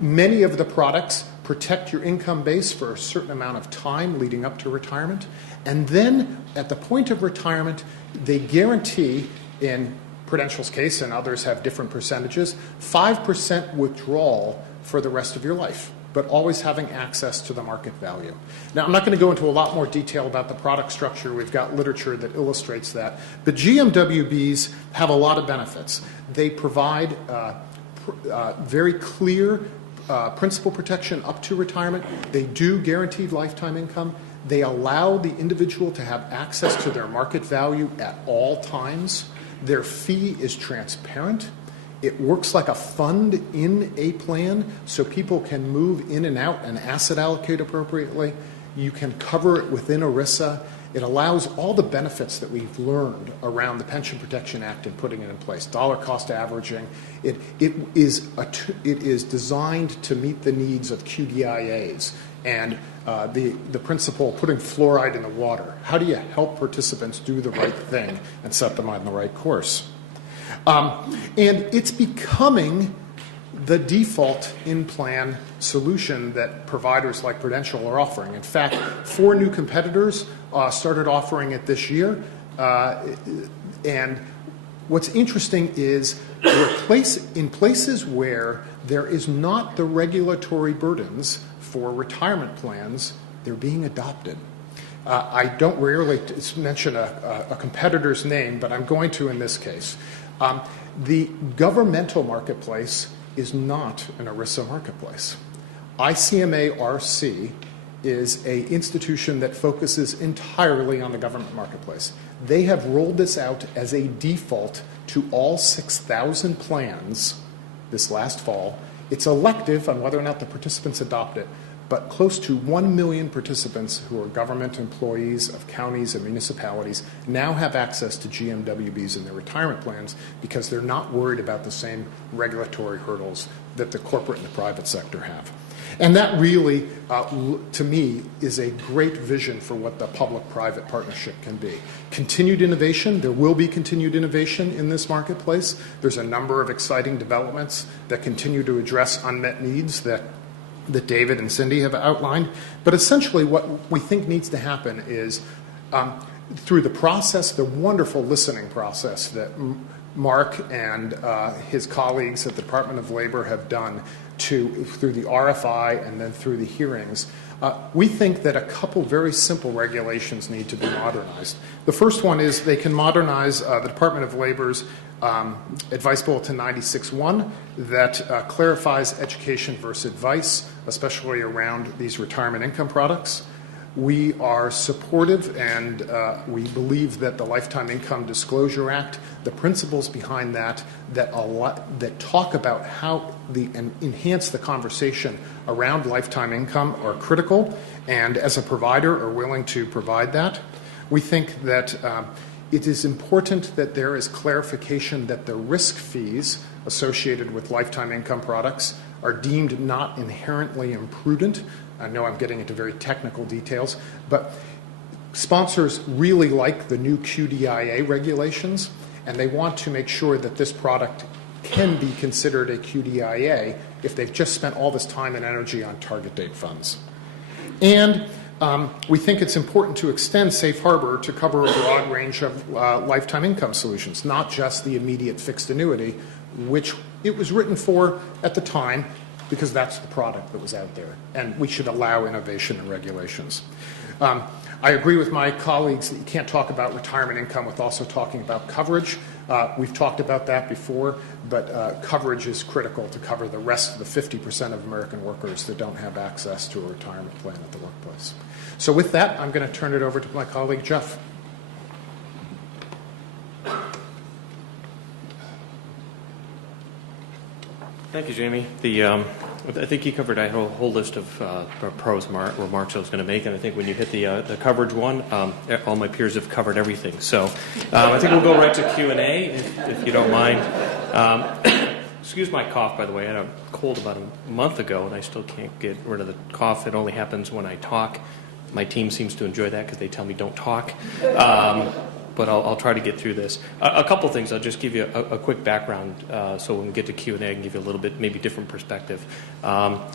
Many of the products protect your income base for a certain amount of time leading up to retirement. And then at the point of retirement, they guarantee, in Prudential's case, and others have different percentages, 5% withdrawal for the rest of your life. but always having access to the market value. Now, I'm not going to go into a lot more detail about the product structure. We've got literature that illustrates that. But GMWBs have a lot of benefits. They provide very clear principal protection up to retirement. They do guaranteed lifetime income. They allow the individual to have access to their market value at all times. Their fee is transparent. It works like a fund in a plan, so people can move in and out and asset allocate appropriately. You can cover it within ERISA. It allows all the benefits that we've learned around the Pension Protection Act and putting it in place. Dollar cost averaging. It is designed to meet the needs of QDIAs and the principle of putting fluoride in the water. How do you help participants do the right thing and set them on the right course? And it's becoming the default in-plan solution that providers like Prudential are offering. In fact, 4 new competitors started offering it this year. And what's interesting is in places where there is not the regulatory burdens for retirement plans, they're being adopted. I don't rarely mention a competitor's name, but I'm going to in this case. The governmental marketplace is not an ERISA marketplace. ICMA-RC is an institution that focuses entirely on the government marketplace. They have rolled this out as a default to all 6,000 plans this last fall. It's elective on whether or not the participants adopt it, but close to 1 million participants who are government employees of counties and municipalities now have access to GMWBs in their retirement plans because they're not worried about the same regulatory hurdles that the corporate and the private sector have. And that really, to me, is a great vision for what the public-private partnership can be. Continued innovation. There will be continued innovation in this marketplace. There's a number of exciting developments that continue to address unmet needs that David and Cindy have outlined. But essentially what we think needs to happen is through the process, the wonderful listening process that Mark and his colleagues at the Department of Labor have done through the RFI and then through the hearings, we think that a couple very simple regulations need to be modernized. The first one is they can modernize the Department of Labor's Advice Bulletin 96-1 that clarifies education versus advice, especially around these retirement income products. We are supportive and we believe that the Lifetime Income Disclosure Act, the principles behind that talk about how and enhance the conversation around lifetime income are critical, and as a provider are willing to provide that. We think that it is important that there is clarification that the risk fees associated with lifetime income products are deemed not inherently imprudent. I know I'm getting into very technical details, but sponsors really like the new QDIA regulations, and they want to make sure that this product can be considered a QDIA if they've just spent all this time and energy on target date funds. And we think it's important to extend safe harbor to cover a broad range of lifetime income solutions, not just the immediate fixed annuity, which it was written for at the time because that's the product that was out there. And we should allow innovation and regulations. I agree with my colleagues that you can't talk about retirement income with also talking about coverage. We've talked about that before, but coverage is critical to cover the rest of the 50% of American workers that don't have access to a retirement plan at the workplace. So with that, I'm going to turn it over to my colleague, Jeff. Thank you, Jamie. I think you covered a whole list of remarks I was going to make, and I think when you hit the coverage one, all my peers have covered everything. So I think we'll go right to Q&A, if you don't mind. Excuse my cough, by the way. I had a cold about a month ago, and I still can't get rid of the cough. It only happens when I talk. My team seems to enjoy that because they tell me don't talk. But I'll try to get through this. A couple things. I'll just give you a quick background so when we get to Q&A, I can give you a little bit, maybe different perspective. I'm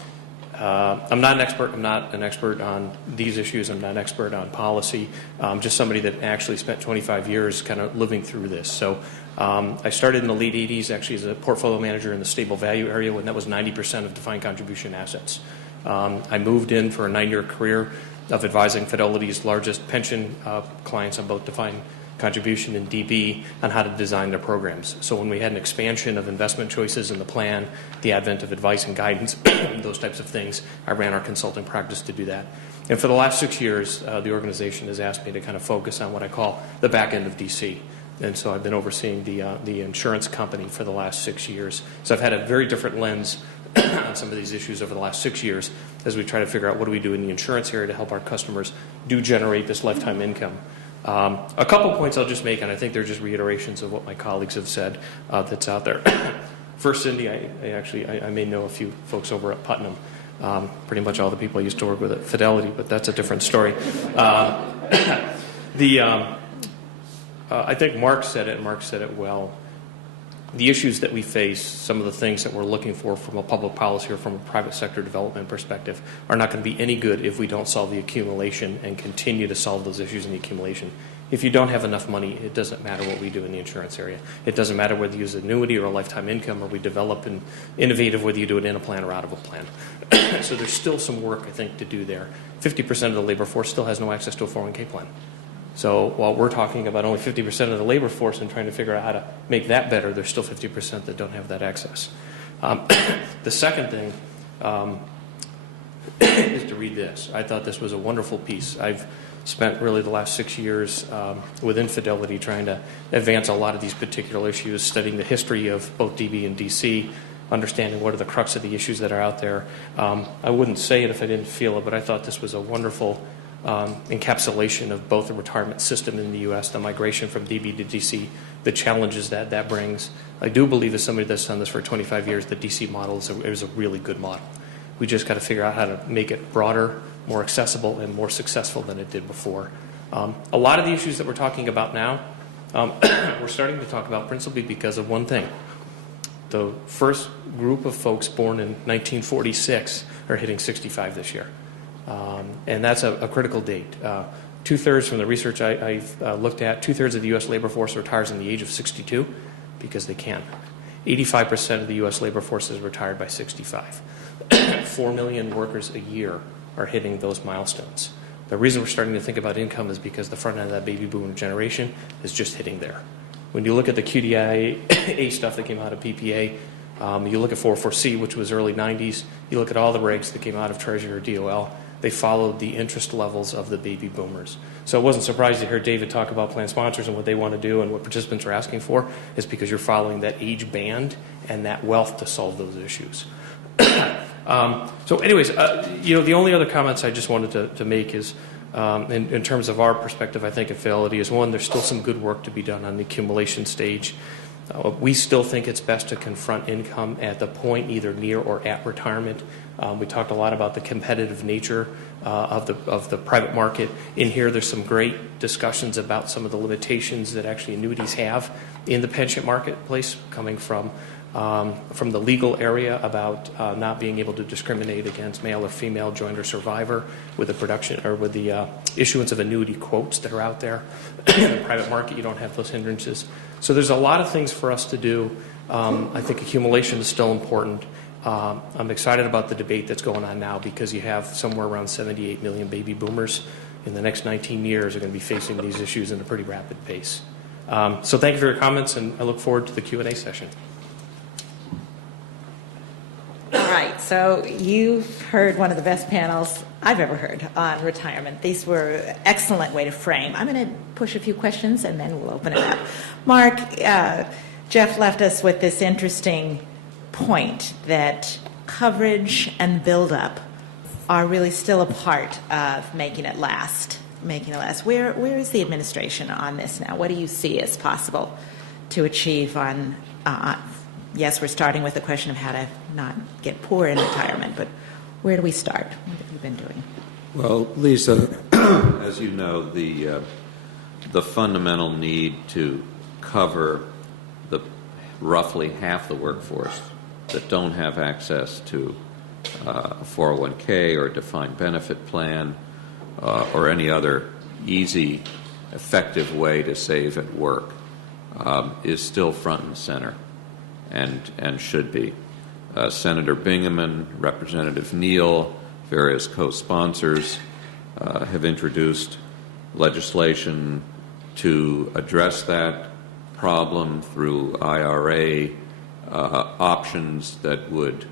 not an expert. I'm not an expert on these issues. I'm not an expert on policy. I'm just somebody that actually spent 25 years kind of living through this. So I started in the late 80s actually as a portfolio manager in the stable value area when that was 90% of defined contribution assets. I moved in for a 9-year career of advising Fidelity's largest pension clients on both defined contribution and DB on how to design their programs. So when we had an expansion of investment choices in the plan, the advent of advice and guidance, those types of things, I ran our consulting practice to do that. And for the last 6 years, the organization has asked me to kind of focus on what I call the back end of DC. And so I've been overseeing the insurance company for the last 6 years. So I've had a very different lens on some of these issues over the last 6 years as we try to figure out what do we do in the insurance area to help our customers do generate this lifetime income. A couple points I'll just make, and I think they're just reiterations of what my colleagues have said that's out there. First, Cindy, I may know a few folks over at Putnam. Pretty much all the people I used to work with at Fidelity, but that's a different story. I think Mark said it, and Mark said it well. The issues that we face, some of the things that we're looking for from a public policy or from a private sector development perspective are not going to be any good if we don't solve the accumulation and continue to solve those issues in the accumulation. If you don't have enough money, it doesn't matter what we do in the insurance area. It doesn't matter whether you use an annuity or a lifetime income or we develop an innovative, whether you do it in a plan or out of a plan. So there's still some work, I think, to do there. 50% of the labor force still has no access to a 401k plan. So while we're talking about only 50% of the labor force and trying to figure out how to make that better, there's still 50% that don't have that access. The second thing is to read this. I thought this was a wonderful piece. I've spent really the last 6 years within Fidelity trying to advance a lot of these particular issues, studying the history of both DB and DC, understanding what are the crux of the issues that are out there. I wouldn't say it if I didn't feel it, but I thought this was a wonderful encapsulation of both the retirement system in the U.S., the migration from DB to DC, the challenges that brings. I do believe as somebody that's done this for 25 years, the DC model is a really good model. We just got to figure out how to make it broader, more accessible, and more successful than it did before. A lot of the issues that we're talking about now, we're starting to talk about principally because of one thing. The first group of folks born in 1946 are hitting 65 this year. And that's a critical date. 2/3 from the research I've looked at, 2/3 of the U.S. labor force retires in the age of 62 because they can. 85% of the U.S. labor force is retired by 65. 4 million workers a year are hitting those milestones. The reason we're starting to think about income is because the front end of that baby boomer generation is just hitting there. When you look at the QDIA stuff that came out of PPA, you look at 404C, which was early 90s, you look at all the regs that came out of Treasury or DOL, they followed the interest levels of the baby boomers. So I wasn't surprised to hear David talk about plan sponsors and what they want to do and what participants are asking for is because you're following that age band and that wealth to solve those issues. So anyways, the only other comments I just wanted to make is in terms of our perspective, I think at Fidelity is one, there's still some good work to be done on the accumulation stage. We still think it's best to confront income at the point either near or at retirement. We talked a lot about the competitive nature of the private market. In here, there's some great discussions about some of the limitations that actually annuities have in the pension marketplace, coming from the legal area about not being able to discriminate against male or female, joint or survivor, with the production or with the issuance of annuity quotes that are out there. In the private market, you don't have those hindrances. So there's a lot of things for us to do. I think accumulation is still important. I'm excited about the debate that's going on now because you have somewhere around 78 million baby boomers in the next 19 years are going to be facing these issues in a pretty rapid pace. So thank you for your comments, and I look forward to the Q&A session. All right, so you've heard one of the best panels I've ever heard on retirement. These were an excellent way to frame. I'm going to push a few questions and then we'll open it up. Mark, Jeff left us with this interesting point that coverage and buildup are really still a part of making it last. Where is the administration on this now? What do you see as possible to achieve on yes, we're starting with the question of how to not get poor in retirement, but where do we start? What have you been doing? Well, Lisa, as you know, the fundamental need to cover the roughly half the workforce that don't have access to a 401k or a defined benefit plan or any other easy, effective way to save at work is still front and center. And should be. Senator Bingaman, Representative Neal, various co-sponsors have introduced legislation to address that problem through IRA options that would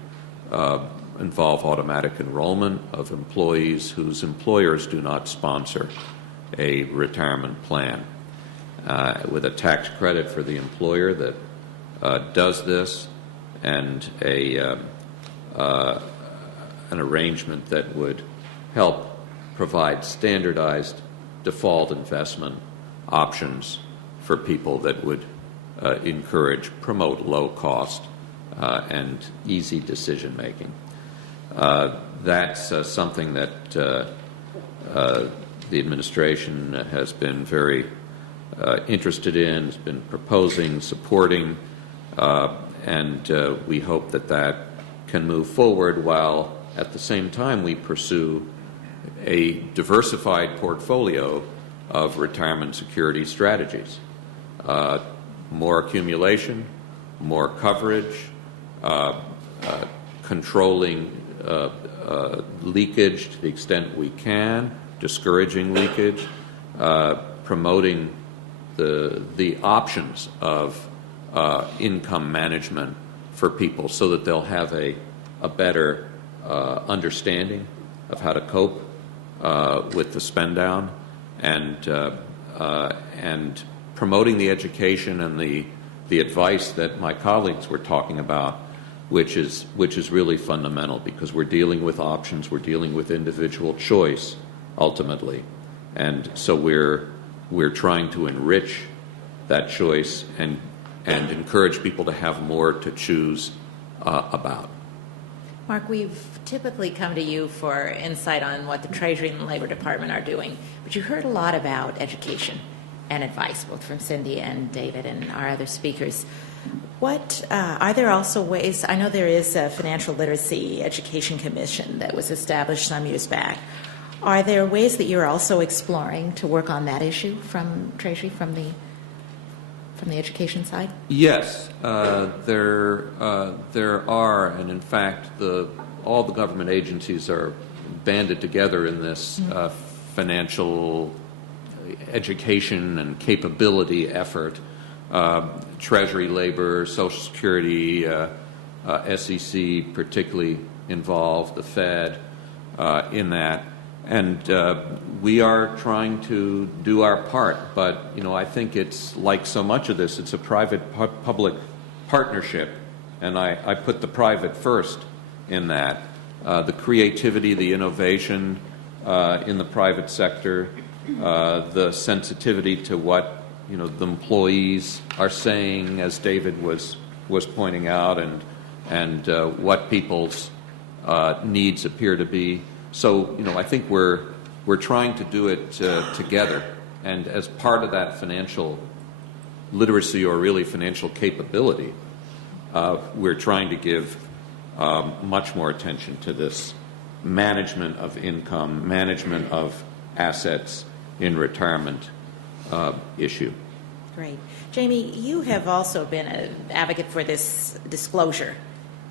involve automatic enrollment of employees whose employers do not sponsor a retirement plan, with a tax credit for the employer that does this, and an arrangement that would help provide standardized default investment options for people that would promote low cost and easy decision making. That's something that the administration has been very interested in, has been proposing, supporting, and we hope that that can move forward while at the same time we pursue a diversified portfolio of retirement security strategies. More accumulation, more coverage, controlling leakage to the extent we can, discouraging leakage, promoting the options of income management for people so that they'll have a better understanding of how to cope with the spend down, and promoting the education and the advice that my colleagues were talking about, which is really fundamental, because we're dealing with options, we're dealing with individual choice ultimately, and so we're trying to enrich that choice and encourage people to have more to choose about. Mark, we've typically come to you for insight on what the Treasury and the Labor Department are doing, but you heard a lot about education and advice, both from Cindy and David and our other speakers. What are there also ways? I know there is a Financial Literacy Education Commission that was established some years back. Are there ways that you're also exploring to work on that issue from Treasury, from the education side? Yes, there are, and in fact, all the government agencies are banded together in this financial education and capability effort. Treasury, Labor, Social Security, SEC particularly involved, the Fed in that. And we are trying to do our part, but I think it's like so much of this, it's a private-public partnership, and I put the private first in that. The creativity, the innovation in the private sector, the sensitivity to what the employees are saying, as David was pointing out, and what people's needs appear to be. So, I think we're trying to do it together, and as part of that financial literacy, or really financial capability, we're trying to give much more attention to this management of income, management of assets in retirement issue. Great. Jamie, you have also been an advocate for this Disclosure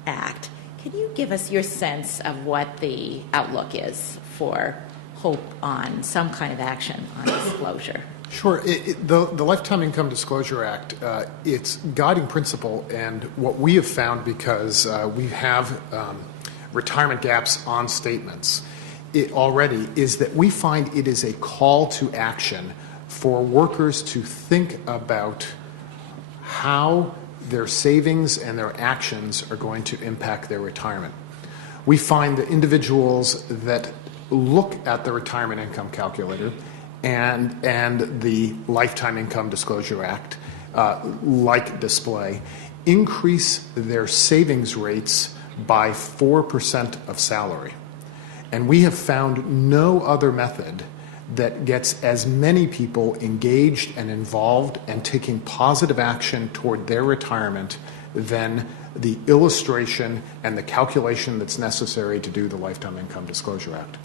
Act. Can you give us your sense of what the outlook is for hope on some kind of action on disclosure? Sure. The Lifetime Income Disclosure Act, its guiding principle, and what we have found, because we have retirement gaps on statements already, is that we find it is a call to action for workers to think about how their savings and their actions are going to impact their retirement. We find that individuals that look at the Retirement Income Calculator and the Lifetime Income Disclosure Act, like display, increase their savings rates by 4% of salary. And we have found no other method that gets as many people engaged and involved and taking positive action toward their retirement than the illustration and the calculation that's necessary to do the Lifetime Income Disclosure Act.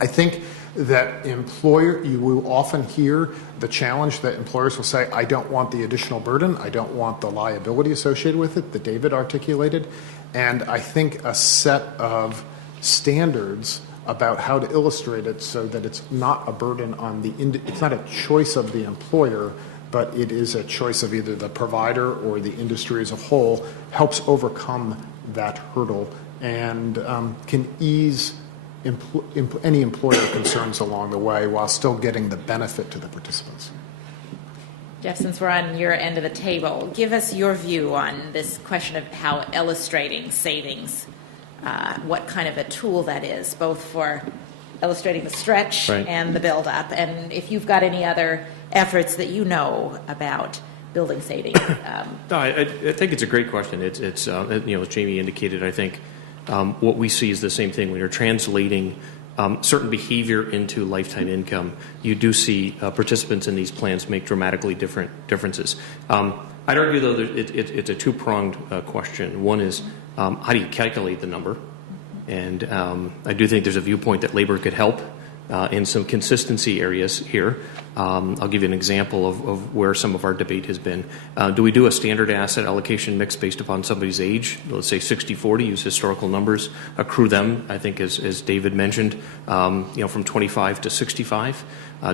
I think that you will often hear the challenge that employers will say, I don't want the additional burden, I don't want the liability associated with it that David articulated, and I think a set of standards about how to illustrate it so that it's not a burden on it's not a choice of the employer, but it is a choice of either the provider or the industry as a whole, helps overcome that hurdle and can ease any employer concerns along the way while still getting the benefit to the participants. Jeff, since we're on your end of the table, give us your view on this question of how illustrating savings, what kind of a tool that is, both for illustrating the stretch Right. and the build-up, and if you've got any other efforts that you know about building savings. No, I think it's a great question. It's as Jamie indicated, I think what we see is the same thing. When you're translating certain behavior into lifetime income, you do see participants in these plans make dramatically different differences. I'd argue, though, that it's a two-pronged question. One is, how do you calculate the number? And I do think there's a viewpoint that labor could help in some consistency areas here. I'll give you an example of where some of our debate has been. Do we do a standard asset allocation mix based upon somebody's age? Let's say 60-40, use historical numbers, accrue them, I think, as David mentioned, from 25 to 65.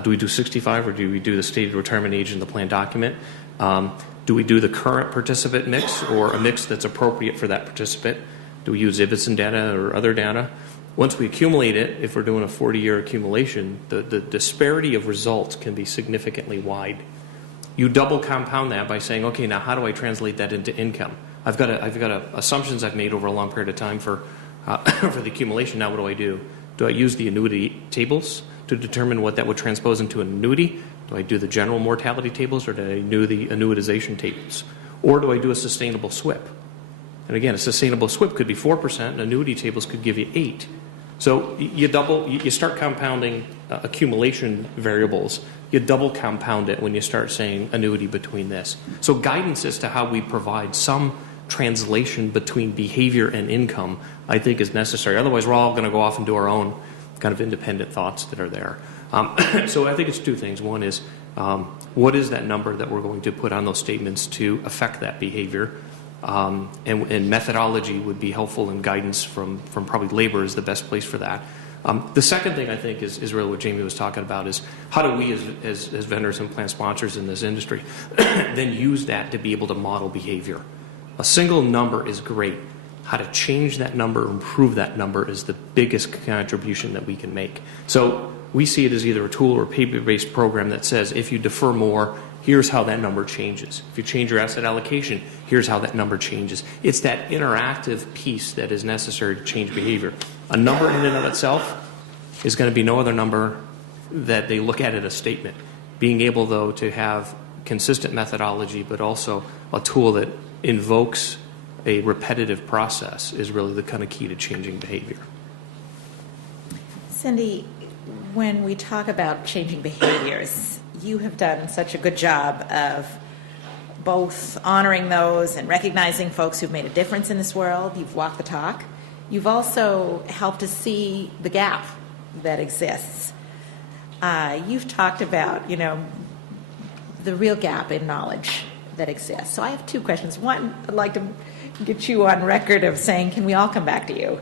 Do we do 65, or do we do the stated retirement age in the plan document? Do we do the current participant mix, or a mix that's appropriate for that participant? Do we use Ibbotson data or other data? Once we accumulate it, if we're doing a 40-year accumulation, the disparity of results can be significantly wide. You double compound that by saying, okay, now how do I translate that into income? I've got assumptions I've made over a long period of time for for the accumulation. Now what do? Do I use the annuity tables to determine what that would transpose into an annuity? Do I do the general mortality tables, or do I do the annuitization tables? Or do I do a sustainable SWIP? And again, a sustainable SWIP could be 4%, and annuity tables could give you 8%. So you start compounding accumulation variables. You double compound it when you start saying annuity between this. So guidance as to how we provide some translation between behavior and income, I think, is necessary. Otherwise, we're all going to go off and do our own kind of independent thoughts that are there. So I think it's two things. One is, what is that number that we're going to put on those statements to affect that behavior? And methodology would be helpful, and guidance from probably labor is the best place for that. The second thing I think is really what Jamie was talking about, is how do we as vendors and plan sponsors in this industry then use that to be able to model behavior. A single number is great. How to change that number, improve that number, is the biggest contribution that we can make. So we see it as either a tool or a paper-based program that says, if you defer more, here's how that number changes. If you change your asset allocation, here's how that number changes. It's that interactive piece that is necessary to change behavior. A number in and of itself is going to be no other number that they look at a statement. Being able, though, to have consistent methodology, but also a tool that invokes a repetitive process, is really the kind of key to changing behavior. Cindy, when we talk about changing behaviors, you have done such a good job of both honoring those and recognizing folks who've made a difference in this world. You've walked the talk. You've also helped us see the gap that exists. You've talked about, the real gap in knowledge that exists. So I have two questions. One, I'd like to get you on record of saying, can we all come back to you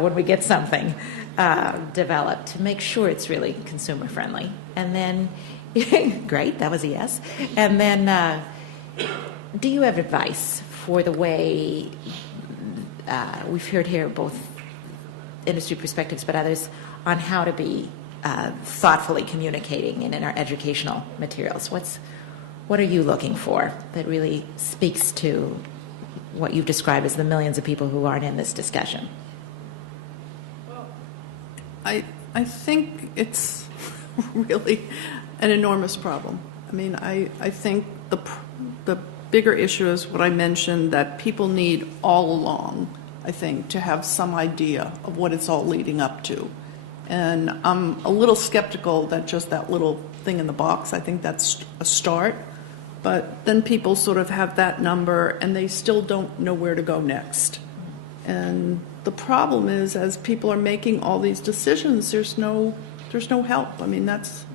when we get something developed, to make sure it's really consumer friendly? And then, great, that was a yes. And then, do you have advice for the way, we've heard here both industry perspectives, but others, on how to be thoughtfully communicating in our educational materials? What are you looking for that really speaks to what you've described as the millions of people who aren't in this discussion? I think it's really an enormous problem. I mean, I think the bigger issue is what I mentioned, that people need all along, I think, to have some idea of what it's all leading up to. And I'm a little skeptical that just that little thing in the box, I think that's a start. But then people sort of have that number and they still don't know where to go next. And the problem is, as people are making all these decisions, there's no help. I mean, that's,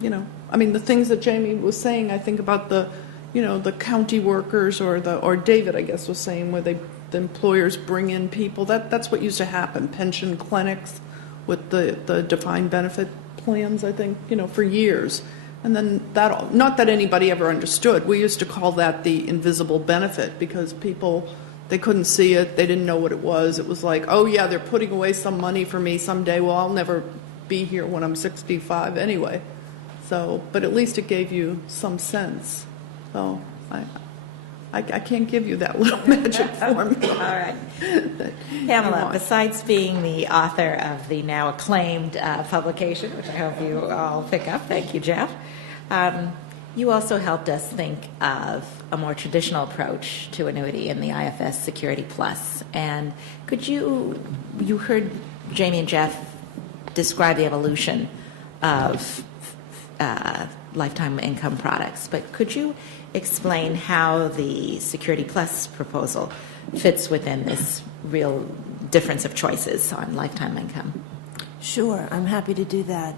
the things that Jamie was saying, I think about the county workers, or David, I guess, was saying, where they the employers bring in people. That's what used to happen. Pension clinics with the defined benefit plans, I think, for years. And then not that anybody ever understood. We used to call that the invisible benefit because people, they couldn't see it. They didn't know what it was. It was like, oh yeah, they're putting away some money for me someday. Well, I'll never be here when I'm 65 anyway. So, but at least it gave you some sense. So I can't give you that little magic formula. All right. Pamela, besides being the author of the now acclaimed publication, which I hope you all pick up, thank you, Jeff, you also helped us think of a more traditional approach to annuity in the IFS Security Plus. And could you heard Jamie and Jeff describe the evolution of lifetime income products, but could you explain how the Security Plus proposal fits within this real difference of choices on lifetime income? Sure, I'm happy to do that.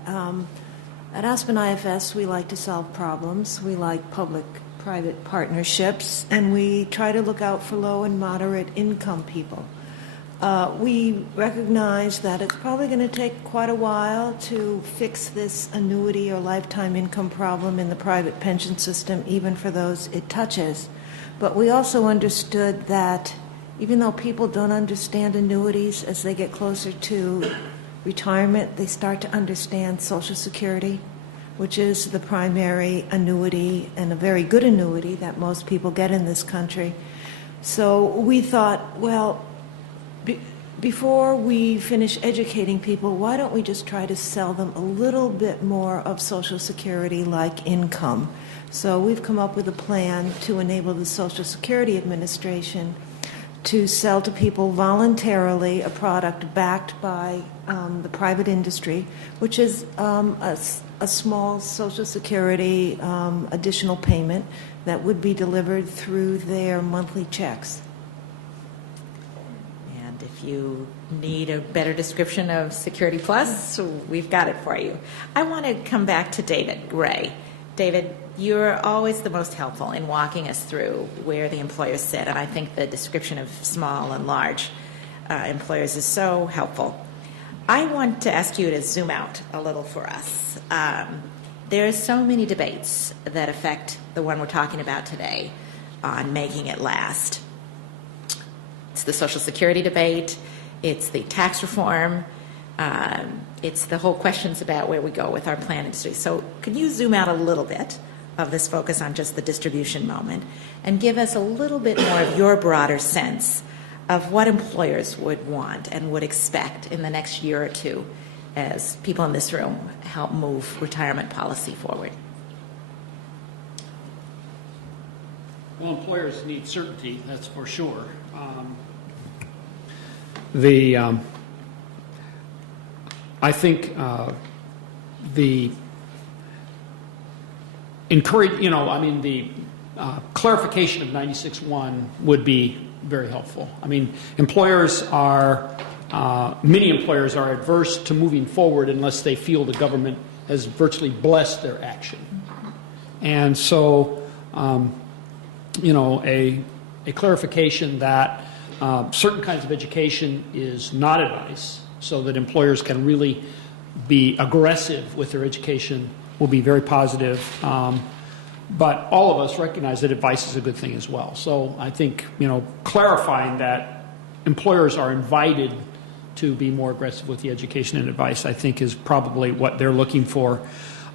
At Aspen IFS, we like to solve problems. We like public-private partnerships, and we try to look out for low and moderate income people. We recognize that it's probably going to take quite a while to fix this annuity or lifetime income problem in the private pension system, even for those it touches. But we also understood that even though people don't understand annuities, as they get closer to retirement, they start to understand Social Security, which is the primary annuity and a very good annuity that most people get in this country. So we thought, well, before we finish educating people, why don't we just try to sell them a little bit more of Social Security-like income? So we've come up with a plan to enable the Social Security Administration to sell to people voluntarily a product backed by the private industry, which is a small Social Security additional payment that would be delivered through their monthly checks. If you need a better description of Security Plus, we've got it for you. I want to come back to David Ray. David, you're always the most helpful in walking us through where the employers sit, and I think the description of small and large employers is so helpful. I want to ask you to zoom out a little for us. There are so many debates that affect the one we're talking about today on making it last. It's the Social Security debate, it's the tax reform, it's the whole questions about where we go with our plan industry. So can you zoom out a little bit of this focus on just the distribution moment and give us a little bit more of your broader sense of what employers would want and would expect in the next year or two as people in this room help move retirement policy forward? Well, employers need certainty, that's for sure. I think the clarification of 96.1 would be very helpful. I mean, many employers are adverse to moving forward unless they feel the government has virtually blessed their action. And so, a clarification that certain kinds of education is not advice, so that employers can really be aggressive with their education will be very positive. But all of us recognize that advice is a good thing as well. So I think, clarifying that employers are invited to be more aggressive with the education and advice, I think, is probably what they're looking for.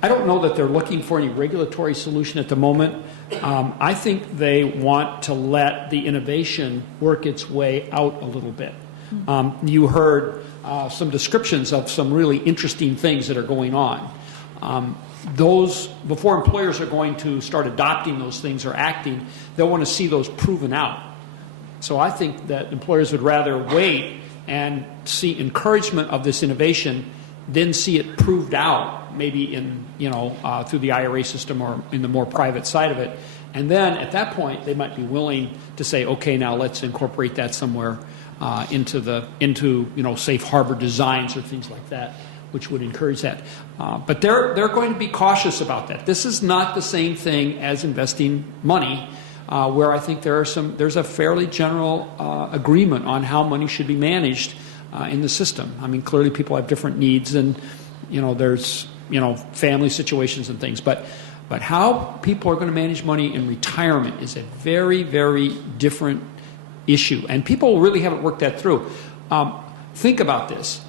I don't know that they're looking for any regulatory solution at the moment. I think they want to let the innovation work its way out a little bit. You heard some descriptions of some really interesting things that are going on. Those, before employers are going to start adopting those things or acting, they'll want to see those proven out. So I think that employers would rather wait and see encouragement of this innovation, then see it proved out, maybe in, through the IRA system or in the more private side of it. And then at that point, they might be willing to say, okay, now let's incorporate that somewhere into safe harbor designs or things like that, which would encourage that. But they're going to be cautious about that. This is not the same thing as investing money. where I think there's a fairly general agreement on how money should be managed in the system. I mean, clearly people have different needs, and there's family situations and things, but how people are going to manage money in retirement is a very, very different issue, and people really haven't worked that through. Think about this.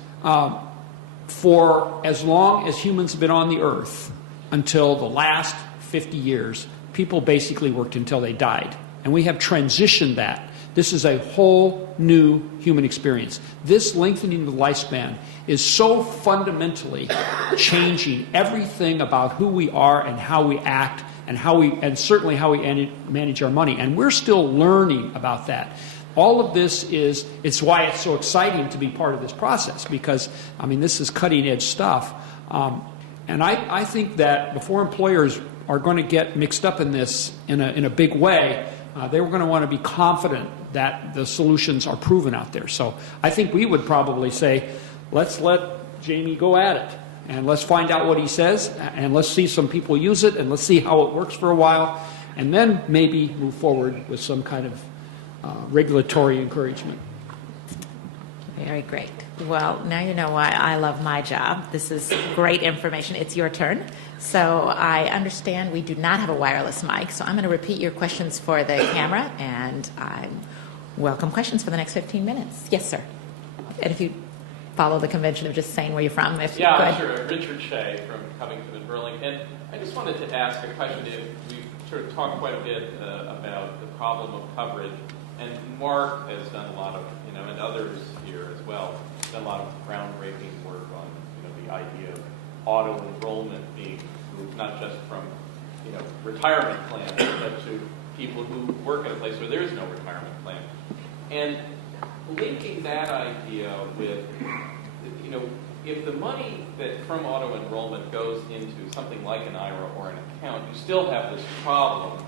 For as long as humans have been on the earth, until the last 50 years, people basically worked until they died. And we have transitioned that. This is a whole new human experience. This lengthening of the lifespan is so fundamentally changing everything about who we are and how we act and certainly how we manage our money. And we're still learning about that. All of this it's why it's so exciting to be part of this process, because, I mean, this is cutting-edge stuff. And I think that before employers are going to get mixed up in this in a big way, they were going to want to be confident that the solutions are proven out there. So I think we would probably say, let's let Jamie go at it, and let's find out what he says, and let's see some people use it, and let's see how it works for a while, and then maybe move forward with some kind of regulatory encouragement. Very great. Well, now you know why I love my job. This is great information. It's your turn. So I understand we do not have a wireless mic, so I'm going to repeat your questions for the camera, and I welcome questions for the next 15 minutes. Yes, sir. And if you follow the convention of just saying where you're from, if you could. Yeah, sure. Richard Shea from Covington and Burlington. And I just wanted to ask a question. We've sort of talked quite a bit about the problem of coverage, and Mark has done a lot of, and others here as well, done a lot of groundbreaking work on, the idea of auto enrollment being moved not just from, retirement plans, but to people who work at a place where there is no retirement plan. And linking that idea with, if the money that from auto enrollment goes into something like an IRA or an account, you still have this problem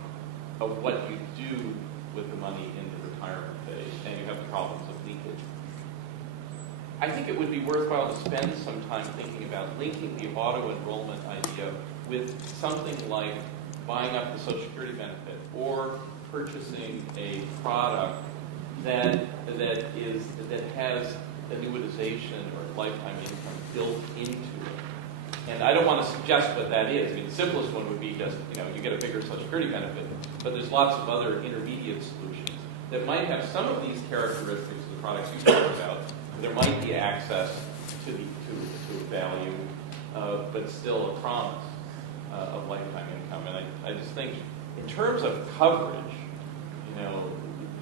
of what you do with the money in the retirement phase, and you have problems of leakage. I think it would be worthwhile to spend some time thinking about linking the auto enrollment idea with something like buying up the Social Security benefit or purchasing a product that has annuitization or lifetime income built into it. And I don't want to suggest what that is. I mean, the simplest one would be just, you get a bigger Social Security benefit, but there's lots of other intermediate solutions that might have some of these characteristics of the products you talked about. There might be access to value, but still a promise of lifetime income. And I just think, in terms of coverage,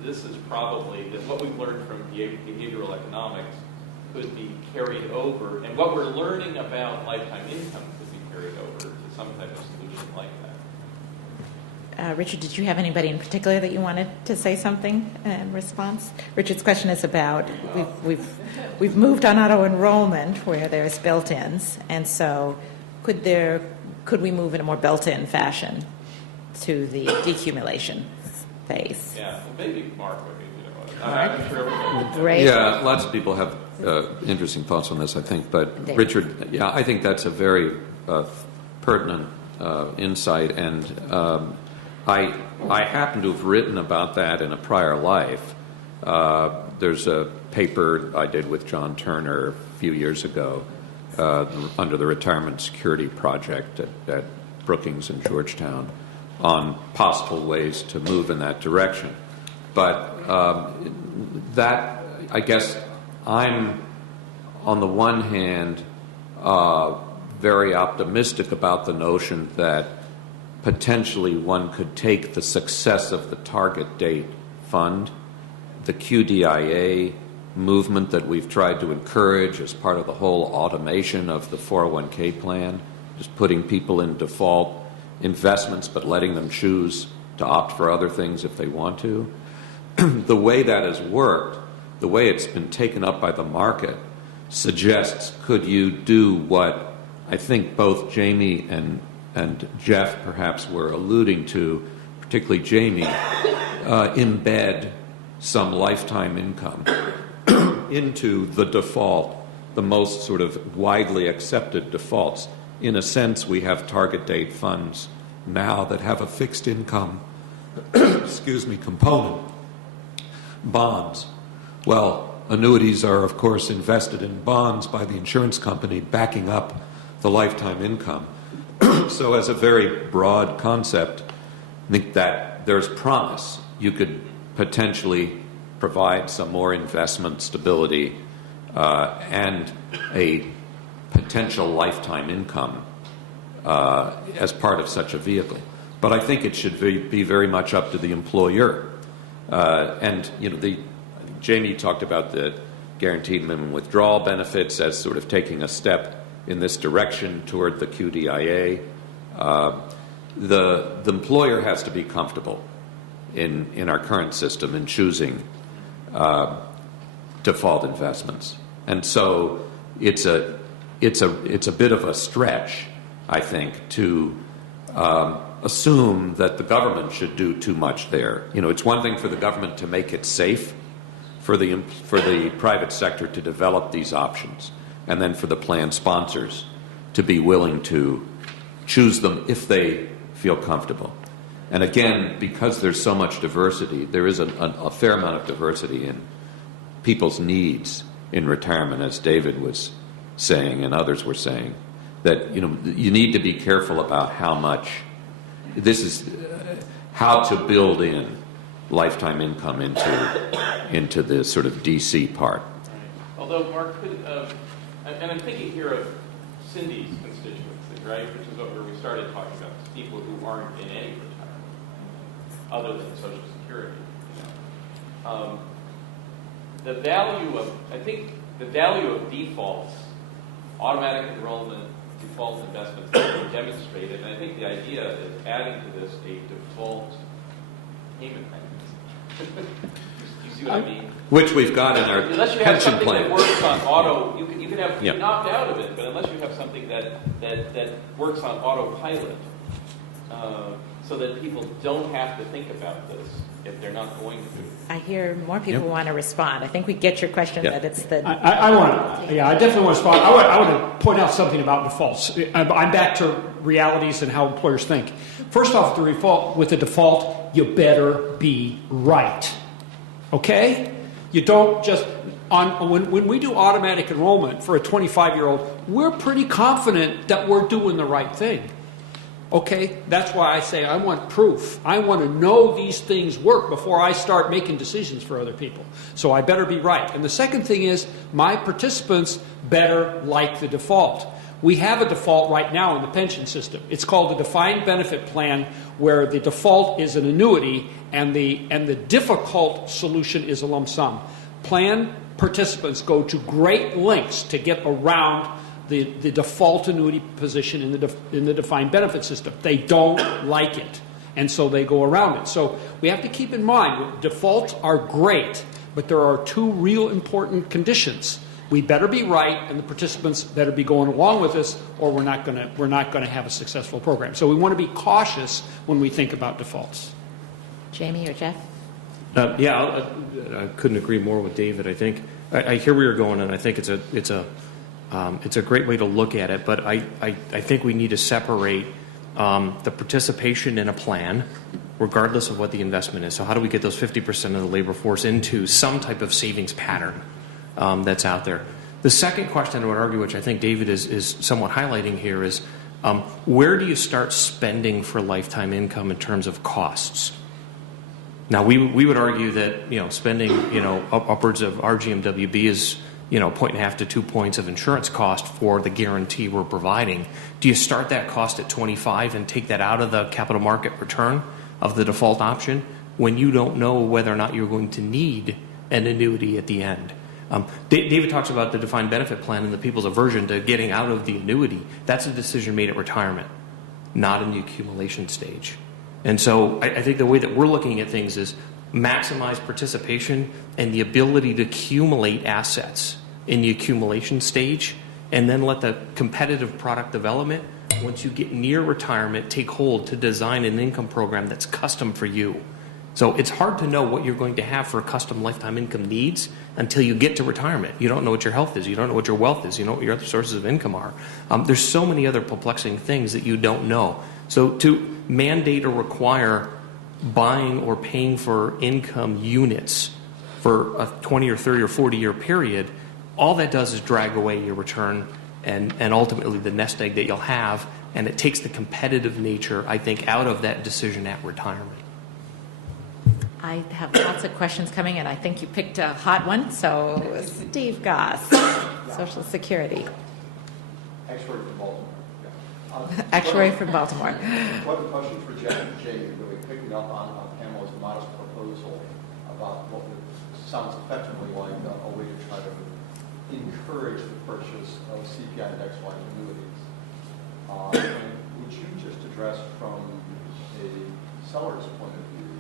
this is probably what we've learned from behavioral economics could be carried over, and what we're learning about lifetime income could be carried over to some type of solution like that. Richard, did you have anybody in particular that you wanted to say something in response? Richard's question is about we've moved on auto enrollment where there's built-ins, and so could we move in a more built-in fashion to the decumulation phase? Yeah, well, maybe Mark would be. I'm sure. Great. Yeah, lots of people have interesting thoughts on this, I think. But David. Richard, yeah, I think that's a very pertinent insight, and I happen to have written about that in a prior life. There's a paper I did with John Turner a few years ago under the Retirement Security Project at Brookings in Georgetown on possible ways to move in that direction. But that, I guess, I'm, on the one hand, very optimistic about the notion that potentially one could take the success of the target date fund, the QDIA movement that we've tried to encourage as part of the whole automation of the 401k plan, just putting people in default investments but letting them choose to opt for other things if they want to. The way that has worked, the way it's been taken up by the market, suggests could you do what I think both Jamie and Jeff perhaps were alluding to, particularly Jamie, embed some lifetime income into the default, the most sort of widely accepted defaults. In a sense, we have target date funds now that have a fixed income component. Bonds. Well, annuities are, of course, invested in bonds by the insurance company backing up the lifetime income. So as a very broad concept, I think that there's promise. You could potentially provide some more investment stability and a potential lifetime income as part of such a vehicle. But I think it should be very much up to the employer. And you know, I think Jamie talked about the guaranteed minimum withdrawal benefits as sort of taking a step in this direction toward the QDIA. The employer has to be comfortable in our current system in choosing default investments, and so it's a bit of a stretch, I think, to assume that the government should do too much there. You know, it's one thing for the government to make it safe for the private sector to develop these options, and then for the plan sponsors to be willing to choose them if they feel comfortable. And again, because there's so much diversity, there is a fair amount of diversity in people's needs in retirement, as David was saying and others were saying, that you know you need to be careful about how much this is, how to build in lifetime income into the sort of DC part. Although, Mark, and I'm thinking here of Cindy's constituency, right, which is where we started talking about, people who aren't in any retirement other than Social Security. You know. The value of defaults, automatic enrollment, default investments has been demonstrated, and I think the idea is adding to this a default payment mechanism. You see what I mean? Which we've got in our unless you have pension something plan. that works on auto, you can have Yep. you opt out of it, but unless you have something that works on autopilot, so that people don't have to think about this if they're not going to. I hear more people Yep. want to respond. I think we get your question, Yep. that it's the... I definitely want to respond. I want to point out something about defaults. I'm back to realities and how employers think. First off, with the default, you better be right. Okay? You don't just... When we do automatic enrollment for a 25-year-old, we're pretty confident that we're doing the right thing. Okay, that's why I say I want proof. I want to know these things work before I start making decisions for other people. So I better be right. And the second thing is, my participants better like the default. We have a default right now in the pension system. It's called a defined benefit plan, where the default is an annuity and the difficult solution is a lump sum. Plan participants go to great lengths to get around the default annuity position in the defined benefit system. They don't like it, and so they go around it. So we have to keep in mind, defaults are great, but there are two real important conditions. We better be right, and the participants better be going along with us, or we're not going to have a successful program. So we want to be cautious when we think about defaults. Jamie or Jeff? I couldn't agree more with David. I think I hear where you're going, and I think it's a great way to look at it. But I think we need to separate the participation in a plan, regardless of what the investment is. So how do we get those 50% of the labor force into some type of savings pattern that's out there? The second question I would argue, which I think David is somewhat highlighting here, is where do you start spending for lifetime income in terms of costs? Now, we would argue that spending upwards of RGMWB is 1.5 to 2 points of insurance cost for the guarantee we're providing. Do you start that cost at 25 and take that out of the capital market return of the default option when you don't know whether or not you're going to need an annuity at the end? David talks about the defined benefit plan and the people's aversion to getting out of the annuity. That's a decision made at retirement, not in the accumulation stage. And so I think the way that we're looking at things is maximize participation and the ability to accumulate assets in the accumulation stage, and then let the competitive product development, once you get near retirement, take hold to design an income program that's custom for you. So it's hard to know what you're going to have for custom lifetime income needs until you get to retirement. You don't know what your health is. You don't know what your wealth is. You know what your other sources of income are. There's so many other perplexing things that you don't know. So to mandate or require buying or paying for income units for a 20 or 30 or 40-year period, all that does is drag away your return and ultimately the nest egg that you'll have, and it takes the competitive nature, I think, out of that decision at retirement. I have lots of questions coming, and I think you picked a hot one. So, Steve Goss, Social Security. Actuary from Baltimore. Actuary from Baltimore. One question for Jamie, really picking up on Pamela's modest proposal about what sounds effectively like a way to try to encourage the purchase of CPI index life annuities. And would you just address from a seller's point of view,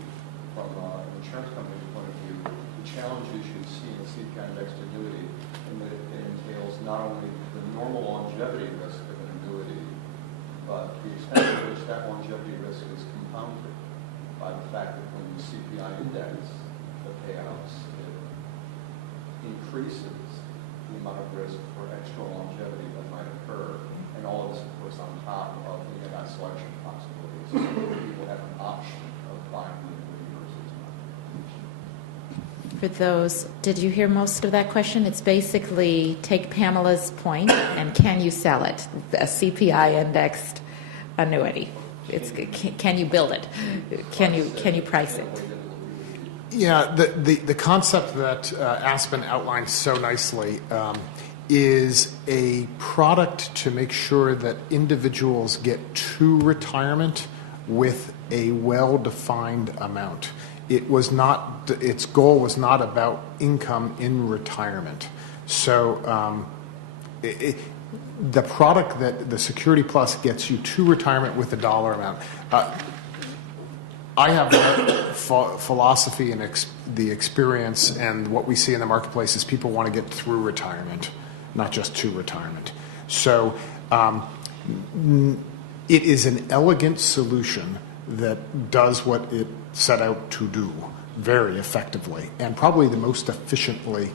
from an insurance company's point of view, the challenges you see in a CPI indexed annuity, and that it entails not only the normal longevity risk of an annuity, but the extent to which that longevity risk is compounded by the fact that when the CPI index the payouts, it increases the amount of risk for extra longevity that might occur, and all of this, of course, on top of the net selection possibilities. So people have an option of buying the annuity versus not. For those, did you hear most of that question? It's basically take Pamela's point and can you sell it? A CPI indexed annuity. It's can you build it? Can you price it? Yeah, the concept that Aspen outlined so nicely is a product to make sure that individuals get to retirement with a well-defined amount. Its goal was not about income in retirement. So the product that the Security Plus gets you to retirement with a dollar amount. I have that philosophy and the experience, and what we see in the marketplace is people want to get through retirement, not just to retirement. So it is an elegant solution that does what it set out to do very effectively, and probably the most efficiently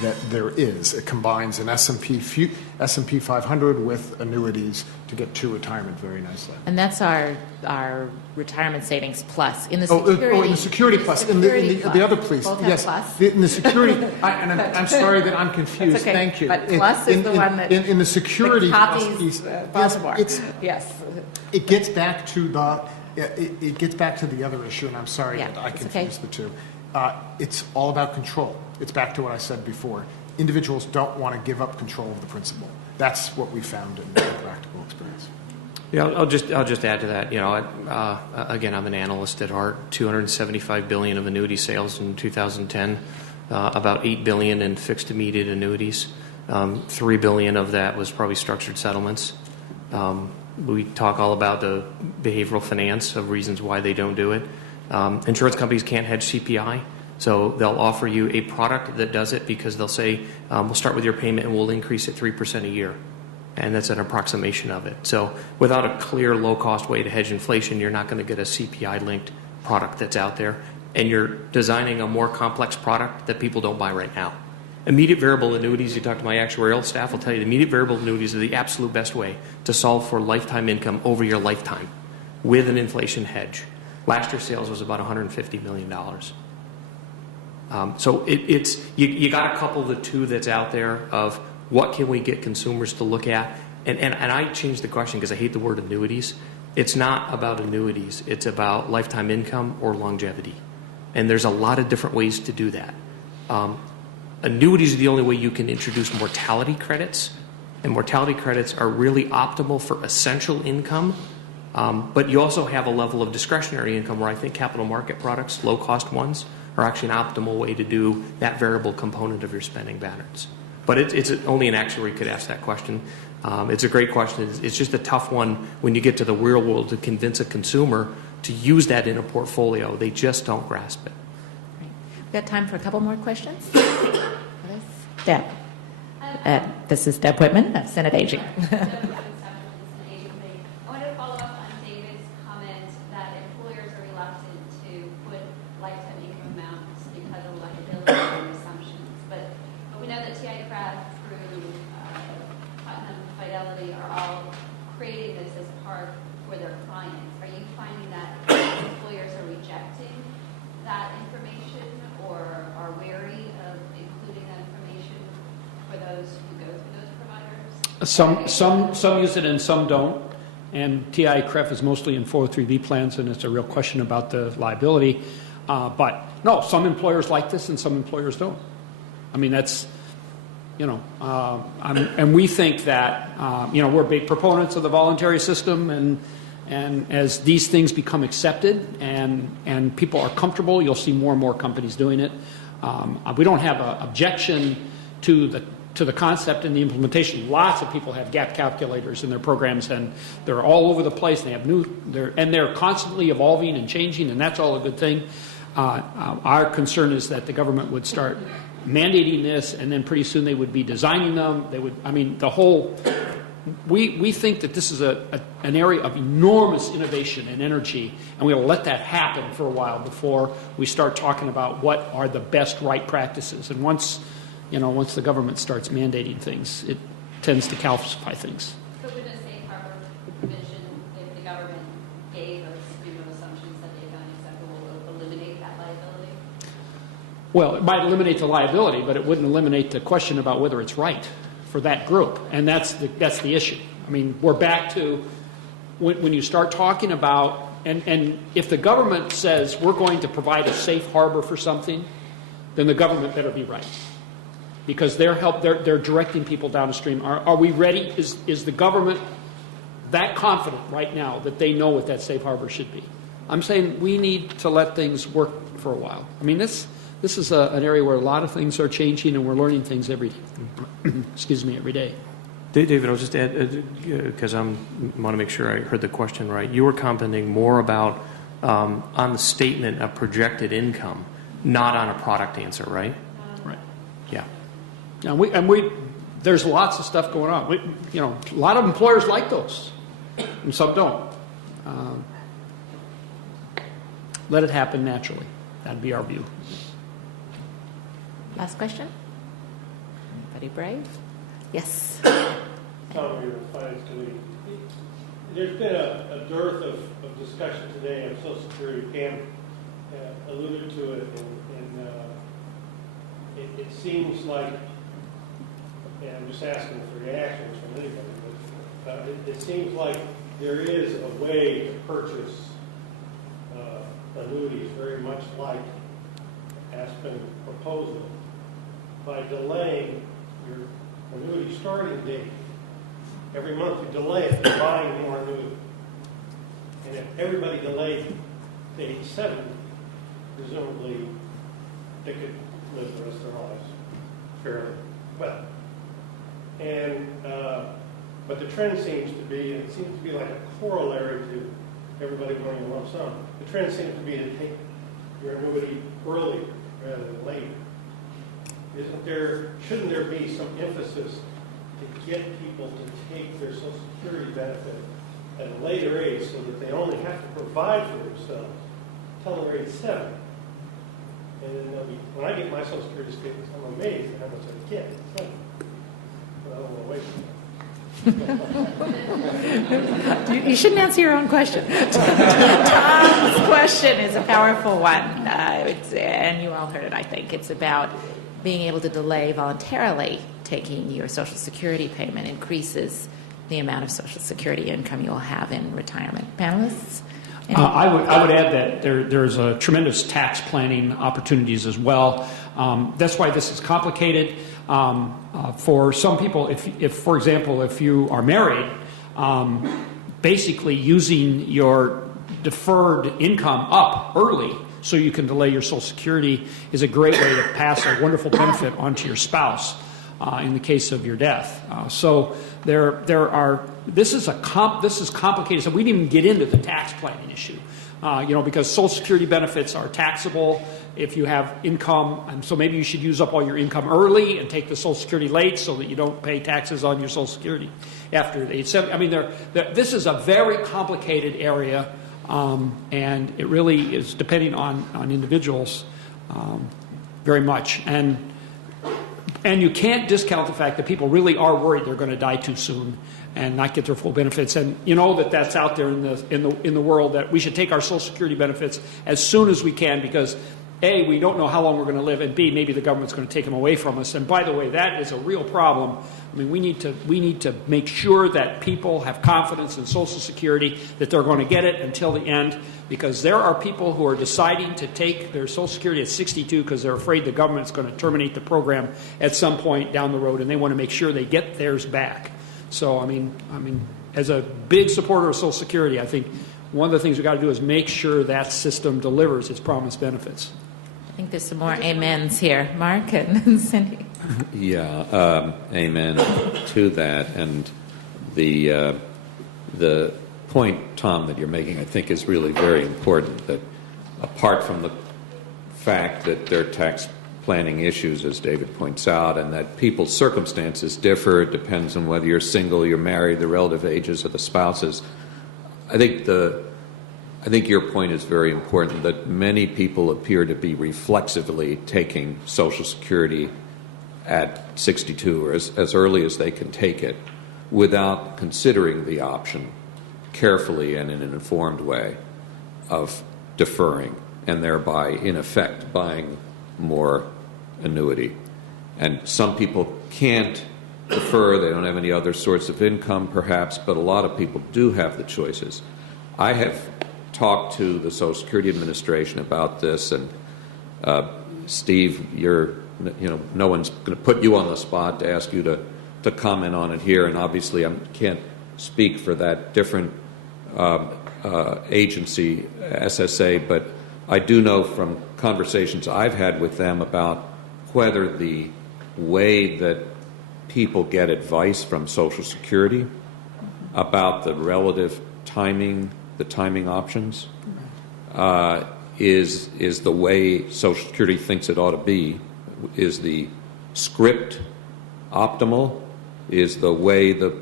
that there is. It combines an S&P 500 with annuities to get to retirement very nicely. And that's our retirement savings plus in the security. In the security plus. In the other please. Both yes. have plus. In the security. I'm sorry that I'm confused. That's okay. Thank you. But plus is the one that in the security plus piece. Baltimore. Yes. It gets back to the other issue, and I'm sorry that I confused the two. It's all about control. It's back to what I said before. Individuals don't want to give up control of the principal. That's what we found in practical experience. Yeah, I'll just add to that. Again, I'm an analyst at heart. $275 billion of annuity sales in 2010. About $8 billion in fixed immediate annuities. $3 billion of that was probably structured settlements. We talk all about the behavioral finance of reasons why they don't do it. Insurance companies can't hedge CPI, so they'll offer you a product that does it because they'll say, we'll start with your payment and we'll increase it 3% a year. And that's an approximation of it. So without a clear low-cost way to hedge inflation, you're not going to get a CPI-linked product that's out there. And you're designing a more complex product that people don't buy right now. Immediate variable annuities, you talk to my actuarial staff, will tell you the immediate variable annuities are the absolute best way to solve for lifetime income over your lifetime with an inflation hedge. Last year's sales was about $150 million. So you got to couple the two that's out there of what can we get consumers to look at. And I changed the question because I hate the word annuities. It's not about annuities. It's about lifetime income or longevity. And there's a lot of different ways to do that. Annuities are the only way you can introduce mortality credits. And mortality credits are really optimal for essential income. But you also have a level of discretionary income where I think capital market products, low-cost ones, are actually an optimal way to do that variable component of your spending patterns. But it's only an actuary could ask that question. It's a great question. It's just a tough one when you get to the real world to convince a consumer to use that in a portfolio. They just don't grasp it. Right. We've got time for a couple more questions. Deb. This is Deb Whitman of Senate Aging. I wanted to follow up on David's comment that employers are reluctant to put lifetime income amounts because of liability and assumptions. But we know that TI Craft, through Putnam Fidelity, are all creating this as part for their clients. Are you finding that employers are Some use it and some don't. And TICREF is mostly in 403B plans, and it's a real question about the liability. But no, some employers like this and some employers don't. I mean, that's, and we think that, we're big proponents of the voluntary system, and as these things become accepted and people are comfortable, you'll see more and more companies doing it. We don't have an objection to the concept and the implementation. Lots of people have gap calculators in their programs, and they're all over the place. They have they're constantly evolving and changing, and that's all a good thing. Our concern is that the government would start mandating this, and then pretty soon they would be designing them. They would, we think that this is an area of enormous innovation and energy, and we'll let that happen for a while before we start talking about what are the best right practices. And once the government starts mandating things, it tends to calcify things. But would a safe harbor provision, if the government gave a stream of assumptions that they found acceptable, eliminate that liability? Well, it might eliminate the liability, but it wouldn't eliminate the question about whether it's right for that group, and that's the issue. I mean, we're back to when you start talking about, and if the government says we're going to provide a safe harbor for something, then the government better be right. Because they're directing people downstream. Are we ready? Is the government that confident right now that they know what that safe harbor should be? I'm saying we need to let things work for a while. I mean, this is an area where a lot of things are changing, and we're learning things every day. David, I'll just add, because I want to make sure I heard the question right. You were commenting more about on the statement of projected income, not on a product answer, right? Right. Yeah. And there's lots of stuff going on. A lot of employers like those, and some don't. Let it happen naturally. That'd be our view. Last question? Anybody brave? Yes. Somany with Finance Committee. There's been a dearth of discussion today on Social Security. Pam alluded to it, and it seems like, and I'm just asking for reactions from anybody, but it seems like there is a way to purchase annuities very much like Aspen proposal by delaying your annuity starting date. Every month you delay it, you're buying more annuity. And if everybody delayed to age 70, presumably they could live the rest of their lives fairly well. And but the trend seems to be, and it seems to be like a corollary to everybody going in lump sum. The trend seems to be to take your annuity earlier rather than later. Shouldn't there be some emphasis to get people to take their Social Security benefit at a later age so that they only have to provide for themselves until they're age 70? And then when I get my Social Security statements, I'm amazed at how much I get. But I don't want to wait for that. You shouldn't answer your own question. Tom's question is a powerful one, and you all heard it, I think. It's about being able to delay voluntarily taking your Social Security payment increases the amount of Social Security income you'll have in retirement. Panelists? I would add that there's a tremendous tax planning opportunities as well. That's why this is complicated. For some people, if for example, if you are married, basically using your deferred income up early so you can delay your Social Security is a great way to pass a wonderful benefit onto your spouse in the case of your death. So this is complicated. So we didn't even get into the tax planning issue, because Social Security benefits are taxable if you have income, and so maybe you should use up all your income early and take the Social Security late so that you don't pay taxes on your Social Security after age 70. I mean, this is a very complicated area, and it really is depending on individuals very much. And you can't discount the fact that people really are worried they're going to die too soon and not get their full benefits. And you know that's out there in the world, that we should take our Social Security benefits as soon as we can, because A, we don't know how long we're going to live, and B, maybe the government's going to take them away from us. And by the way, that is a real problem. I mean, we need to make sure that people have confidence in Social Security, that they're going to get it until the end, because there are people who are deciding to take their Social Security at 62 because they're afraid the government's going to terminate the program at some point down the road, and they want to make sure they get theirs back. So, I mean, as a big supporter of Social Security, I think one of the things we've got to do is make sure that system delivers its promised benefits. I think there's some more amens here. Mark and Cindy. Yeah, amen to that. And the point, Tom, that you're making, I think, is really very important, that apart from the fact that there are tax planning issues, as David points out, and that people's circumstances differ, it depends on whether you're single, you're married, the relative ages of the spouses. I think your point is very important, that many people appear to be reflexively taking Social Security at 62 or as early as they can take it without considering the option carefully and in an informed way of deferring and thereby, in effect, buying more annuity. And some people can't defer, they don't have any other sorts of income perhaps, but a lot of people do have the choices. I have talked to the Social Security Administration about this, and Steve, no one's going to put you on the spot to ask you to comment on it here, and obviously I can't speak for that different agency, SSA, but I do know from conversations I've had with them about whether the way that people get advice from Social Security about the relative timing, the timing options, is the way Social Security thinks it ought to be. Is the script optimal? Is the way the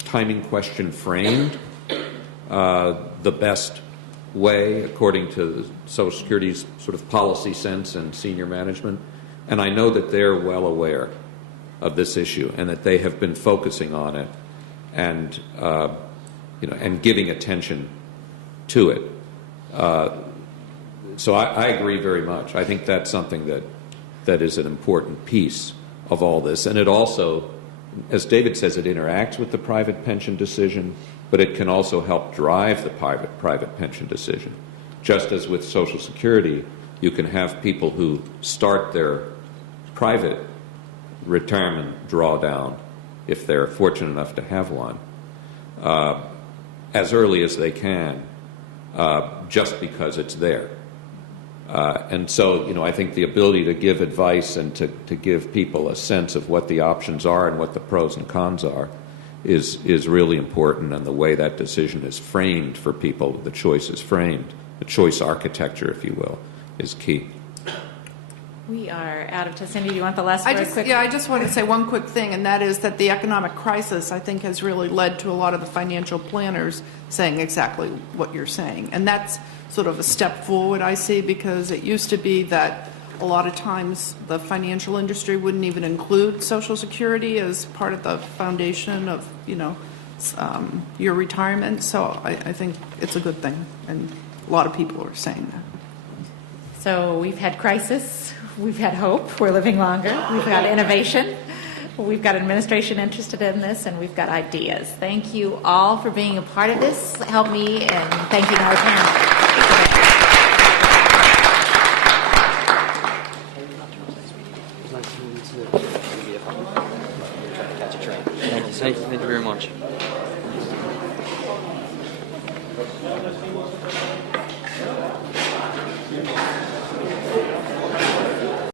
timing question framed the best way according to Social Security's sort of policy sense and senior management? And I know that they're well aware of this issue and that they have been focusing on it and and giving attention to it. So I agree very much. I think that's something that is an important piece of all this. And it also, as David says, it interacts with the private pension decision, but it can also help drive the private pension decision. Just as with Social Security, you can have people who start their private retirement drawdown, if they're fortunate enough to have one, as early as they can, just because it's there. And so, I think the ability to give advice and to give people a sense of what the options are and what the pros and cons are is really important, and the way that decision is framed for people, the choice is framed, the choice architecture, if you will, is key. We are out of time. Cindy, do you want the last word? I just want to say one quick thing, and that is that the economic crisis, I think, has really led to a lot of the financial planners saying exactly what you're saying. And that's sort of a step forward, I see, because it used to be that a lot of times the financial industry wouldn't even include Social Security as part of the foundation of, your retirement. So I think it's a good thing, and a lot of people are saying that. So we've had crisis, we've had hope, we're living longer, we've got innovation, we've got administration interested in this, and we've got ideas. Thank you all for being a part of this. Help me in thanking our panel. Thank you very much.